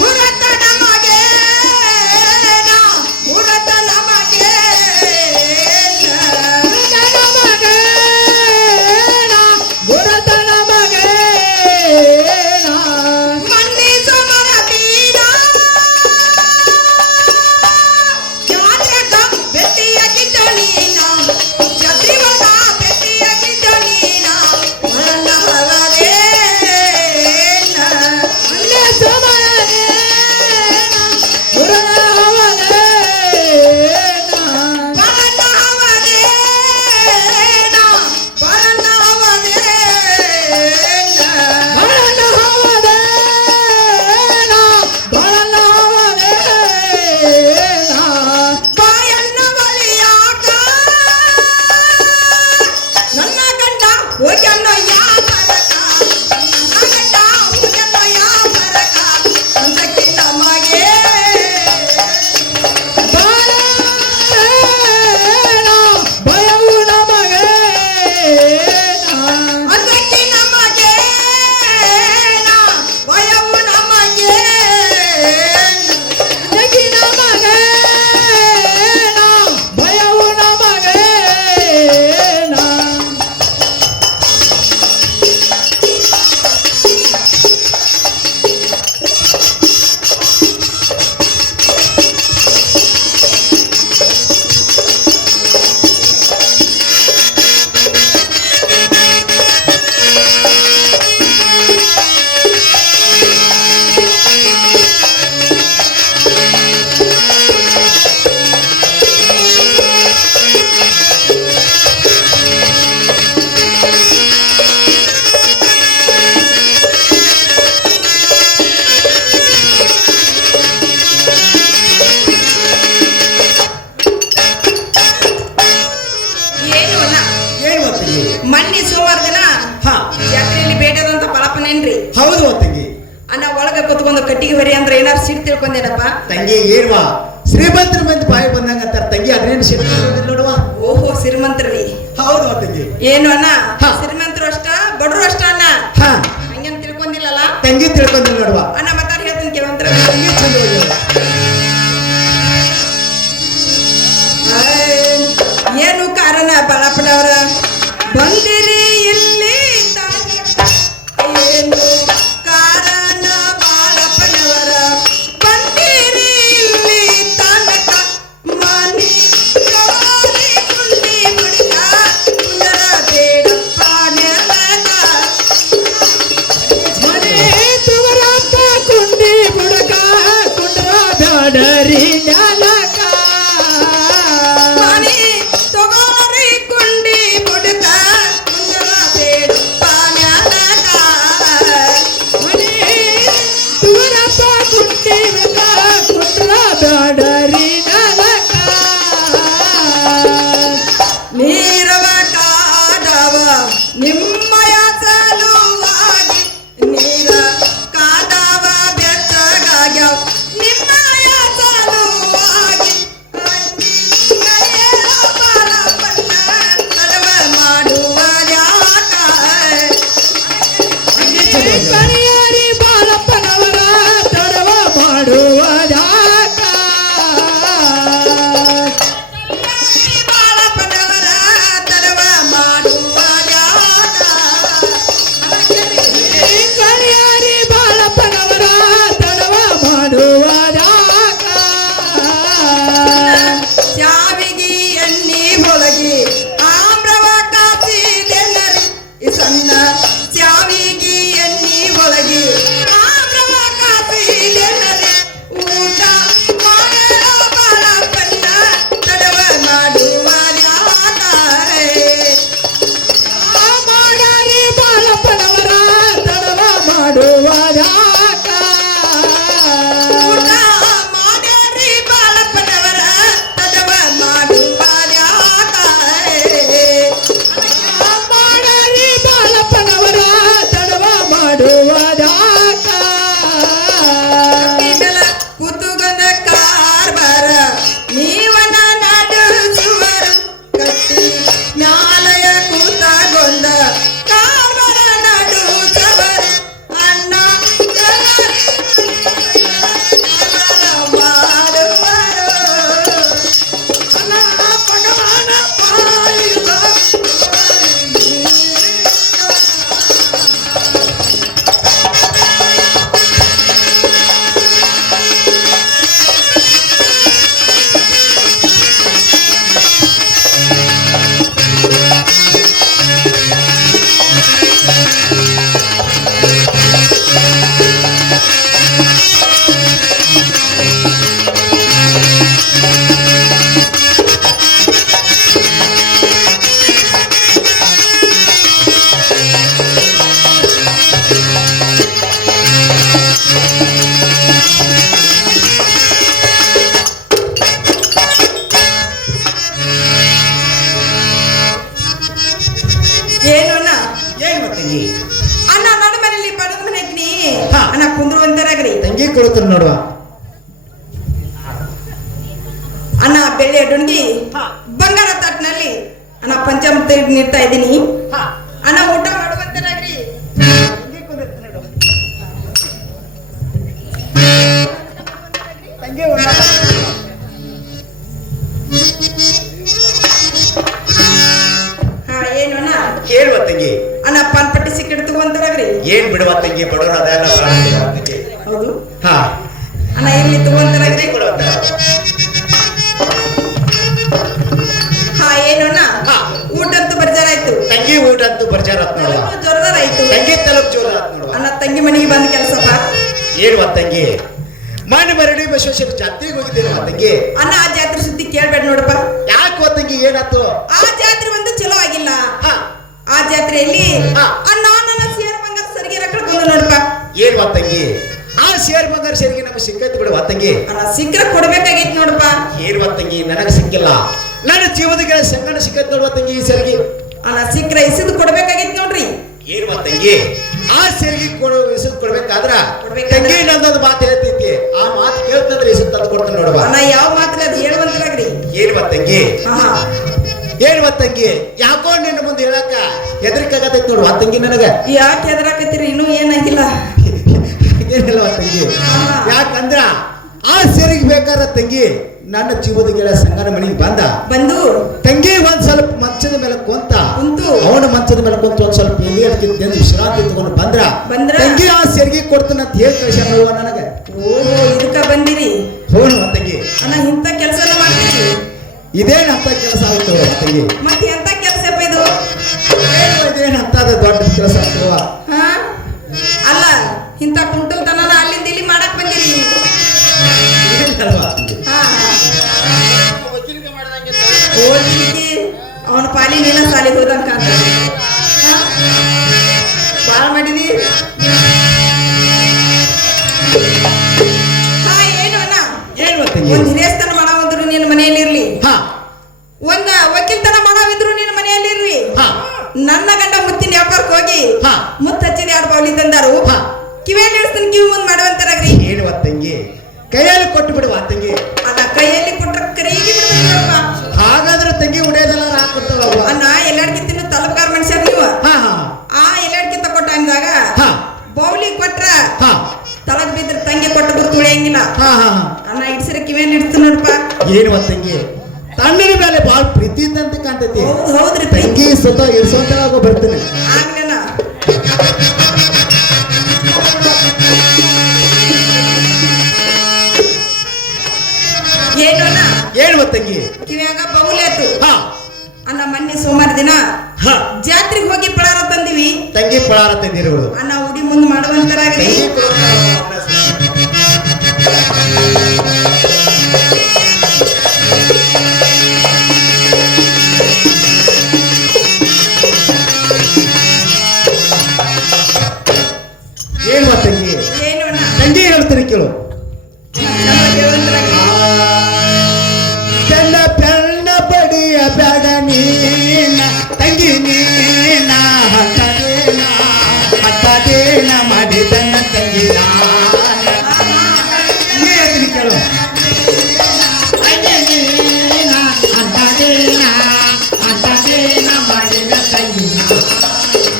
ಮುರತ ನಮಗೆ ಮುರತ ನಮಗೆ ತಿಳ್ಕೊಂಡೇನಪ್ಪ? ತಂಗಿ ಏನ್ವಾ ಶ್ರೀಮಂತರ ಮಂದಿ ಬಾಯಿ ಬಂದಂಗ ಅಂತಾರ ತಂಗಿ ಅದ್ರೇನು ಶ್ರೀಮಂತ ನೋಡುವ. ಓಹೋ ಶ್ರೀಮಂತರಿ. ಹೌದು ತಂಗಿ. ಏನು ಅಣ್ಣ ಹಾ. ಶ್ರೀಮಂತರು ಅಷ್ಟ ಬಡವರು ಅಷ್ಟ ಅಣ್ಣ ಹಾ ಹಂಗೇನ್ ತಿಳ್ಕೊಂಡಿಲ್ಲಲ್ಲ ತಂಗಿ ತಿಳ್ಕೊಂದಿಲ್ಲ ನೋಡುವ. ಅಣ್ಣ ಮಾತಾಡಿ ಹೇಳ್ತೀನಿ ಕೇಳುವಂತರ. ತಂಗಿ ಚಂದ ಹೋಗ್ಯಾವ. ಏನು ಕಾರಣ ಬಾಳಪ್ಪನವರ ಬಂದಿರಿ ಇಲ್ಲಿ ಏನು ಕಾರಣ ಬಾಳಪ್ಪನವರ ಬಂದಿರಿ ಇಲ್ಲಿ ತನಕ ಮನೆ ಕುಂಡಿ ಮುಡಿದ ಕುಂದರ ಬೇಡಪ್ಪ ನೆಲಕ ಮನೆ ತವರಪ್ಪ ಕುಂಡಿ ಬುಡಕ ಕುಂಡ್ರ ಬ್ಯಾಡರಿ ನೆಲಕ. ಮನೆ ತಗೋರಿ ಕುಂಡಿ ಮುಡಿದ ಕುಂದರ ಬೇಡಪ್ಪ ನೆಲಕ ಮನೆ ತವರಪ್ಪ ಕುಂಡಿ ಬುಡಕ ಕುಂಡ್ರ ಬ್ಯಾಡರಿ ನೆಲಕ. ನೀರವ ಕಾದವ ನಿಮ್ಮಯ ಸಲುವಾಗಿ ನೀರ ಕಾದವ ಬೆಚ್ಚಗಾಗ್ಯವ ನಿಮ್ಮಯ ಸಲುವಾಗಿ ನಡೆಯಲ ಬಾಳಪ್ಪನ ತಡವ ಮಾಡುವ ಯಾಕ ಕಣಿಯಾರಿ ಬಾಳಪ್ಪನವರ ತಡವ ಮಾಡುವ ಯಾಕ. ಬಾಳಪ್ಪನವರ ತಡವ ಮಾಡುವ ಯಾಕ ಕಣಿಯಾರಿ ಬಾಳಪ್ಪನವರ ತಡವ ಮಾಡುವ ಯಾಕ. ಚಾವಿಗಿ ಎಣ್ಣಿ ಹೊಳಗಿ ಆಮ್ರವ ಕಾಸಿದೆನರಿ ಈ ಸಣ್ಣ ಚಾವಿಗಿ ಎಣ್ಣಿ ಹೊಳಗಿ ಆಮ್ರವ ಕಾಸಿದೆನರಿ ಊಟ ಮಾಡೋ ಬಾಳಪ್ಪನ್ನ ತಡವ ಮಾಡುವ ಯಾಕ ಮಾಡಾರಿ ಬಾಳಪ್ಪನವರ ತಡವ ಮಾಡುವ ಯಾಕ. ಊಟ ಮಾಡ್ಯಾರಿ ಬಾಳಪ್ಪನವರ ತಡವ ಮಾಡುವ ಯಾಕ ಮಾಡಾರಿ ಬಾಳಪ್ಪನವರ ತಡವ ಮಾಡುವ ಯಾಕ. ಕಟ್ಟಿದಲ ಕುತುಗನ ಕಾರ್ಬಾರ ನೀವನ ನಡೆಸುವರು ಕಟ್ಟಿ ಮ್ಯಾಲಯ ಕೂತಗೊಂಡ ಕಾರ್ಬಾರ ನಡೆಸುವರು ಅಣ್ಣ ಮಾಡುವರು ಅಣ್ಣ ಭಗವಾನ ಪಾಲಿಸ ಏನು ಅಣ್ಣ ಏನ್ ತಂಗಿ ಅಣ್ಣ ನಡು ಮನೆಯಲ್ಲಿ ಬಡದ ಮನೆಗ್ನಿ ಹಾ. ಅಣ್ಣ ಕುಂದ್ರುವಂತರಾಗ್ರಿ ತಂಗಿ ಕೊಡ್ತಾರ ನೋಡುವ. ಅಣ್ಣ ಬೆಳ್ಳಿ ಅಡುಂಗಿ ಬಂಗಾರ ತಟ್ಟಿನಲ್ಲಿ ಅಣ್ಣ ಪಂಚಾಮೃತ ನೀಡ್ತಾ ಇದ್ದೀನಿ ಅಣ್ಣ ಊಟ ಮಾಡುವಂತರಾಗ್ರಿ ಹಾ ಏನು ಅಣ್ಣ ಕೇಳುವ ತಂಗಿ ಅಣ್ಣ ಪಾನ್ ಪಟ್ಟಿ ಸಿಕ್ಕಿಡ್ ತಗೊಂತಾರಾಗ್ರಿ ಏನ್ ಬಿಡುವ ತಂಗಿ ಬಡವರು ಅದೆಲ್ಲ ಬರಾಂಗಿಲ್ಲ ತಂಗಿ. ಹೌದು ಹಾ ಅಣ್ಣ ಇಲ್ಲಿ ತಗೊಂತಾರಾಗ್ರಿ ತಂಗಿ ಕೊಡುವ ಹಾ ಏನು ಅಣ್ಣ ಹಾ. ಊಟ ಅಂತೂ ಬರ್ಜಾರಾಯ್ತು ತಂಗಿ ಊಟ ಅಂತೂ ಬರ್ಜಾರತ್ ನೋಡುವ. ಜೋರದಾರಾಯ್ತು ತಂಗಿ ತಲುಪ್ ಜೋರ ಆತ್ ನೋಡುವ. ಅಣ್ಣ ತಂಗಿ ಮನೆಗೆ ಬಂದ ಕೆಲಸಪ್ಪ ಏಳುವ ತಂಗಿ ಮಣ್ಣು ಮರಡಿ ಬಸವೇಶ್ವರ ಜಾತ್ರೆಗೆ ಹೋಗಿದ್ದೇನೆ ತಂಗಿ. ಅಣ್ಣ ಆ ಜಾತ್ರೆ ಸುದ್ದಿ ಕೇಳ್ಬೇಡ ನೋಡಪ್ಪ ಯಾಕೋ ತಂಗಿ ಏನಾಯ್ತು? ಆ ಜಾತ್ರೆ ಒಂದು ಚಲೋ ಆಗಿಲ್ಲ ಹಾ ಆ ಜಾತ್ರೆಯಲ್ಲಿ ಹಾ. ಅಣ್ಣ ನನ್ನ ಸೇರ ಬಂಗಾರ ಸರಿಗೆ ಕಳ್ಕೊಂಡು ನೋಡಪ್ಪ ಏನ್ವಾ ತಂಗಿ ಆ ಶೇರ್ ಬಂಗಾರ ಸೇರಿಗೆ ನಮ್ಗೆ ಸಿಕ್ಕೈತಿ ಬಿಡುವ ತಂಗಿ. ಅಣ್ಣ ಸಿಕ್ಕರೆ ಕೊಡ್ಬೇಕಾಗೈತಿ ನೋಡಪ್ಪ ಏನ್ವಾ ತಂಗಿ ನನಗೆ ಸಿಕ್ಕಿಲ್ಲ. ನನ್ನ ಜೀವದ ಸಂಗಡ ಸಿಕ್ಕೈತಿ ನೋಡುವ ತಂಗಿ ಈ ಸರಿಗೆ. ಅಣ್ಣ ಸಿಕ್ಕರೆ ಇಸಿದು ಕೊಡ್ಬೇಕಾಗೈತಿ ನೋಡ್ರಿ. ಏನ್ವಾ ತಂಗಿ ಆ ಸೆರಿಗೆ ಇಸುತ್ ಕೊಡ್ಬೇಕಾದ್ರ ಕೊಡ್ಬೇಕಾದ್ರ? ತಂಗಿ ನಂದೊಂದು ಮಾತು ಹೇಳ್ತೈತಿ ಆ ಮಾತು ಕೇಳ್ತಂದ್ರೆ ಇಸುತ್ ತಂದು ಕೊಡ್ತಾನೆ ನೋಡುವ ಅಣ್ಣ ಯಾವ ಮಾತ್ರ ಅದು ಹೇಳುವಂತಾಗ್ರಿ. ಏನ್ವಾ ತಂಗಿ ಹಾ ಏನ್ವಾ ತಂಗಿ ಯಾಕೋ ನಿನ್ನ ಮುಂದೆ ಹೇಳಕ್ಕ ಹೆದರಿಕಾಗತೈತಿ ನೋಡುವ ತಂಗಿ ನನಗ ಯಾಕೆ ಹೆದರಾಕತ್ತೀರಿ? ಇನ್ನೂ ಏನಾಗಿಲ್ಲ. ಏನಿಲ್ವಾ ತಂಗಿ ಯಾಕಂದ್ರ ಆ ಸೆರಿಗೆ ಬೇಕಾದ ತಂಗಿ ನನ್ನ ಜೀವದ ಗೆಳೆಯ ಸಂಗನ ಮನೆಗೆ ಬಂದು ತಂಗಿ ಒಂದ್ ಸ್ವಲ್ಪ ಮಂಚದ ಮೇಲೆ ಕುಂತು ಅವನ ಮಂಚದ ಮೇಲೆ ಕುಂತು ಒಂದ್ ಸ್ವಲ್ಪ ಎಲ್ಲಿ ಅಡ್ಕಿದ್ದು ವಿಶ್ರಾಂತಿ ತಗೊಂಡು ಬಂದ್ರ ತಂಗಿ ಆ ಸೆರಿಗೆ ಕೊಡ್ತಾನ ಅಂತ ಹೇಳಿ ಕಳಿಸ್ಯಾವ ನನಗೆ. ಓಹೋ ಇದಕ್ಕ ಬಂದಿರಿ? ಹೋಣ ತಂಗಿ ಅಣ್ಣ ಇಂಥ ಕೆಲಸ ಮಾಡ್ತೀರಿ? ಇದೇನಂತ ಕೆಲಸ ಆಯ್ತು ತಂಗಿ? ಮತ್ತೆ ಎಂತ ಕೆಲಸಪ್ಪ ಇದು? ಇದೇನಂತ ದೊಡ್ಡ ಕೆಲಸ ಆಗ್ತವ? ಹಾ ಅಲ್ಲ ಇಂಥ ಕುಂಟಲ್ತನ ಅಲ್ಲಿಂದ ಇಲ್ಲಿ ಮಾಡಕ್ ಬಂದಿರಿ? ಹಾ ಅವನ ಪಾಲಿ ನೀನ ಸಾಲಿಗೆ ಹೋದಂಕ ಬಾಳ ಮಾಡಿದಿ. ಹಾ ಏನು ಅಣ್ಣ ಒಂದ್ ಹಿರಿಯಸ್ತನ ಮಾಡಾವಂದ್ರು ನಿನ್ನ ಮನೆಯಲ್ಲಿ ಇರ್ಲಿ, ಒಂದ ವಕೀಲ್ತನ ಮಾಡಾವಿದ್ರು ನಿನ್ನ ಮನೆಯಲ್ಲಿ ಇರ್ಲಿ. ನನ್ನ ಗಂಡ ಮುತ್ತಿನ ವ್ಯಾಪಾರಕ್ಕೆ ಹೋಗಿ ಮುತ್ತ ಹಚ್ಚಿದ 2 ಬಾವ್ಲಿ ತಂದಾರು. ಕಿವಿಯಲ್ಲಿ ಇಡ್ತಾನೆ ಕಿವಿ ಮುಂದ್ ಮಾಡುವಂತಾರಾಗ್ರಿ. ಹೇಳುವ ತಂಗಿ ಕೈಯಲ್ಲಿ ಕೊಟ್ಟು ಬಿಡುವ ತಂಗಿ. ಅಲ್ಲ ಕೈಯಲ್ಲಿ ಕೊಟ್ರ ಕೈಗೆ ಬಿಡ್ಬೇಕಪ್ಪ. ಹಾಗಾದ್ರೆ ತಂಗಿ ಉಡೇದೆಲ್ಲ ಹಾಕ್ಬಿಡ್ತಾವ ಅಣ್ಣ ಎಲ್ಲಾಡ್ಕಿ ತಿನ್ನು ತಲಪ್ಕಾರ ಮನುಷ್ಯರ್ ನೀವು. ಆ ಎಲ್ಲಾಡ್ಕಿ ತಕೊಟ್ಟ ಅಂದಾಗ ಬೌಲಿ ಕೊಟ್ರ ತಳಗ್ ಬಿದ್ರ ತಂಗಿ ಕೊಟ್ಟ ಗುರ್ತು ಉಳಿಯಂಗಿಲ್ಲ. ಅಣ್ಣ ಇಡ್ಸಿರ ಕಿವಿಯಲ್ಲಿ ಇಡ್ತು ನೋಡಪ್ಪ. ಏನು ತಂಗಿ ತಣ್ಣನ ಮೇಲೆ ಬಾಳ್ ಪ್ರೀತಿ ಅಂತ ಕಾಣ್ತೈತಿ. ಹೌದ್ರಿ ತಂಗಿ ಸ್ವತಃ ಇರ್ಸೋಂತಾಗ ಬರ್ತೀನಿ ಆಗ್ಲೇನ. ಏನು ಅಣ್ಣ ಹೇಳುವ ತಂಗಿ ಕಿವ್ಯಾಗ ಬೌಲಿ ಆಯ್ತು. ಅಣ್ಣ ಮೊನ್ನೆ ಸೋಮವಾರ ದಿನ ಜಾತ್ರೆಗೆ ಹೋಗಿ ಪಳಾರ ತಂದಿವಿ. ತಂಗಿ ಪಳಾರ ತಂದಿರುವುದು ಅಣ್ಣ ಉಡಿ ಮುಂದ್ ಮಾಡುವಂತರಾಗ್ರಿ. ಹೇಳುವ ತಂಗಿ ಏನು ಅಣ್ಣ ತಂಗಿ ಹೇಳ್ತೀನಿ ಕೇಳು. ಬೆನ್ನ ಬೆನ್ನ ಬಡಿಯ ಬೇಡ ನೀನ ತಂಗಿ ನೀನ ಹತ್ತದೇನ ಮಾಡಿದನ್ನ ತಂಗಿ ಹೇಳ್ತೀನಿ ಕೇಳು.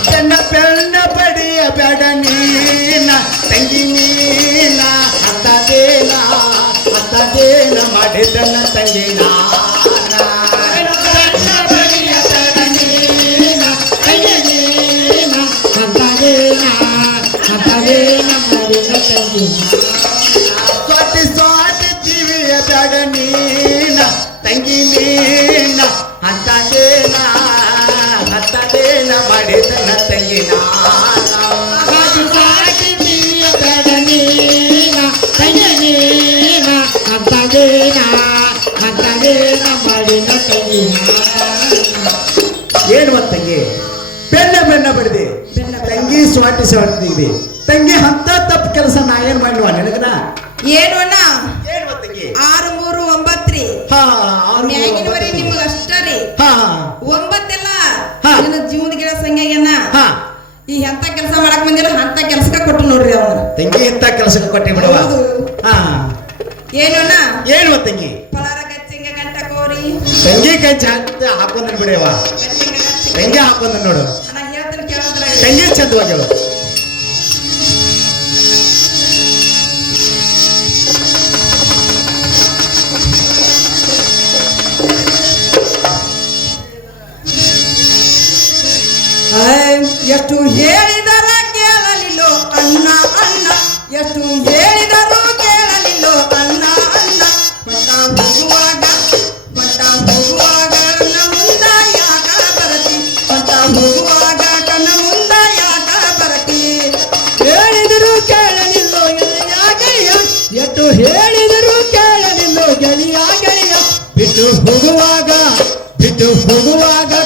ಬೆನ್ನ ಬೆನ್ನ ಬಡಿಯ ಬೇಡ ನೀನ ತಂಗಿ ನೀನ ಹತ್ತದೇನ ಮಾಡಿದನ್ನ ತಂಗಿ ಸ್ವಾತಿ ಸ್ವಾತಿ ಜೀವಿಯ ಬೇಡ ನೀನ ತಂಗಿ ನೀನ ಹತ್ತದೇನ ಮಾಡಿದನ್ನ ತಂಗಿ ಏನು ತಂಗಿ ಬೆನ್ನ ಬೆನ್ನ ಬಡಿದೆ ತಂಗಿ ಸ್ವಾಟಿ ಸ್ವಾಟಿದೆ ತಂಗಿ ಅಂತ ತಪ್ಪು ಕೆಲಸ ನಾ ಏನ್ ಮಾಡಿಲ್ವ ನಿನಗನ? ಏನು ಅಣ್ಣ ಏನು ತಂಗಿ 6 3 9 ರೀ. ಮ್ಯಾಗಿನವರಿ ನಿಮ್ಗೆ ಅಷ್ಟ ರೀ. 9 ಎಲ್ಲ ನಿನ್ನ ಜೀವದ ಗಿಡ ಸಂಗ್ಯಾಗನ್ನ ಈ ಎಂತ ಕೆಲಸ ಮಾಡಕ್ ಬಂದಿಲ್ಲ ಅಂತ ಕೆಲ್ಸಕ್ಕ ಕೊಟ್ಟು ನೋಡ್ರಿ ಅವನು. ತಂಗಿ ಇಂತ ಕೆಲಸಕ್ಕೆ ಕೊಟ್ಟಿ ಬಿಡುವ. ಏನು ಅಣ್ಣ ಏನು ತಂಗಿ ಪಳಾರ ಗಚ್ಚಿಂಗ ಗಂಟ ಕೋರಿ ತಂಗಿ ಕೈ ಜಾಗ್ತ ಹಾಕೊಂಡ್ ಬಿಡವ ತಂಗಿ ಹಾಕೊಂಡ್ ನೋಡು. ಅಣ್ಣ ಹೇಳ್ತೀನಿ ಕೇಳೋದ್ರ ತಂಗಿ ಚಂದವಾಗಿ ಹೇಳು. ಎಷ್ಟು ಹೇಳಿದರ ಕೇಳಲಿಲ್ಲೋ ಅಣ್ಣ ಅಣ್ಣ, ಎಷ್ಟು ಹೇಳಿದರೂ ಕೇಳಲಿಲ್ಲೋ ಅಣ್ಣ ಅಣ್ಣ. ಹೊಂಟ ಹೋಗುವಾಗ ಕಣ್ಣ ಮುಂದ ಯಾಕ ಬರತಿ, ಹೊಂಟ ಹೋಗುವಾಗ ಕಣ್ಣ ಮುಂದ ಯಾಕ ಬರತಿ. ಹೇಳಿದರು ಕೇಳಲಿಲ್ಲೋ ಗೆಳೆಯ ಗೆಳೆಯ, ಎಷ್ಟು ಹೇಳಿದರು ಕೇಳಲಿಲ್ಲೋ ಗೆಳೆಯ ಗೆಳೆಯ. ಬಿಟ್ಟು ಹೋಗುವಾಗ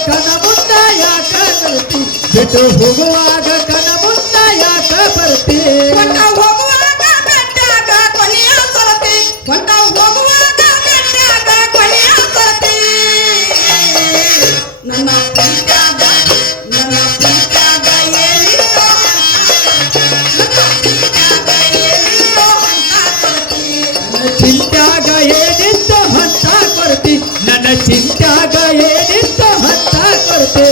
ಕಣ್ಣ ಮುಂದ ಯಾಕ ಬರ್ತಿ, ಬಿಟ್ಟು ಹೋಗುವಾಗ ಕಣ್ಣ ಮುಂದ ಯಾಕ ಬರ್ತಿ. ಹೊಂಟ ಹೋಗುವಾಗ ಬೆಟ್ಟಾಗ ಕೊನೆಯ ಸರತಿ, ಹೊಂಟ ಹೋಗುವಾಗ ಬೆಟ್ಟಾಗ ಕೊನೆಯ ಸರತಿ. ನನ್ನ ಪ್ರೀತ್ಯಾಗ ಏನು ಚಿಂತ್ಯಾಗ ಏನಿತ್ತ ಹತ್ತ ಕೊರತೆ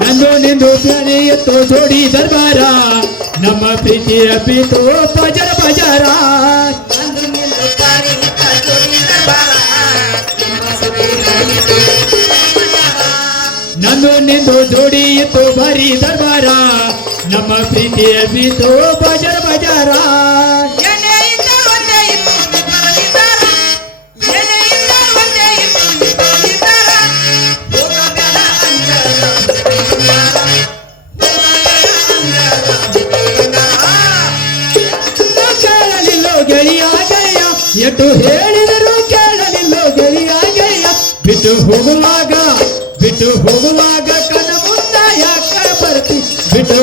ನಂದು ನಿಂದು ಪ್ರಣಯಿತು ಜೋಡಿ ದರ್ಬಾರ ನಮ್ಮ ಪ್ರೀತಿಯ ಬೀತು ಬಜರ ಬಜಾರ ನಂದು ನಿಂದು ಜೋಡಿ ಇತ್ತು ಬರೀ ದರ್ಬಾರ ನಮ್ಮ ಪ್ರೀತಿಯ ಬೀತು ಬಜರ ಬಜಾರ ಎಟ್ಟು ಹೇಳಿದರು ಕೇಳಲಿಲ್ಲೋ ಗೆಳೆಯ ಗೆಳೆಯ ಬಿಟ್ಟು ಹೋಗುವಾಗ ಕಣ ಮುಂದ ಯಾಕ ಬರ್ತಿ ಬಿಟ್ಟು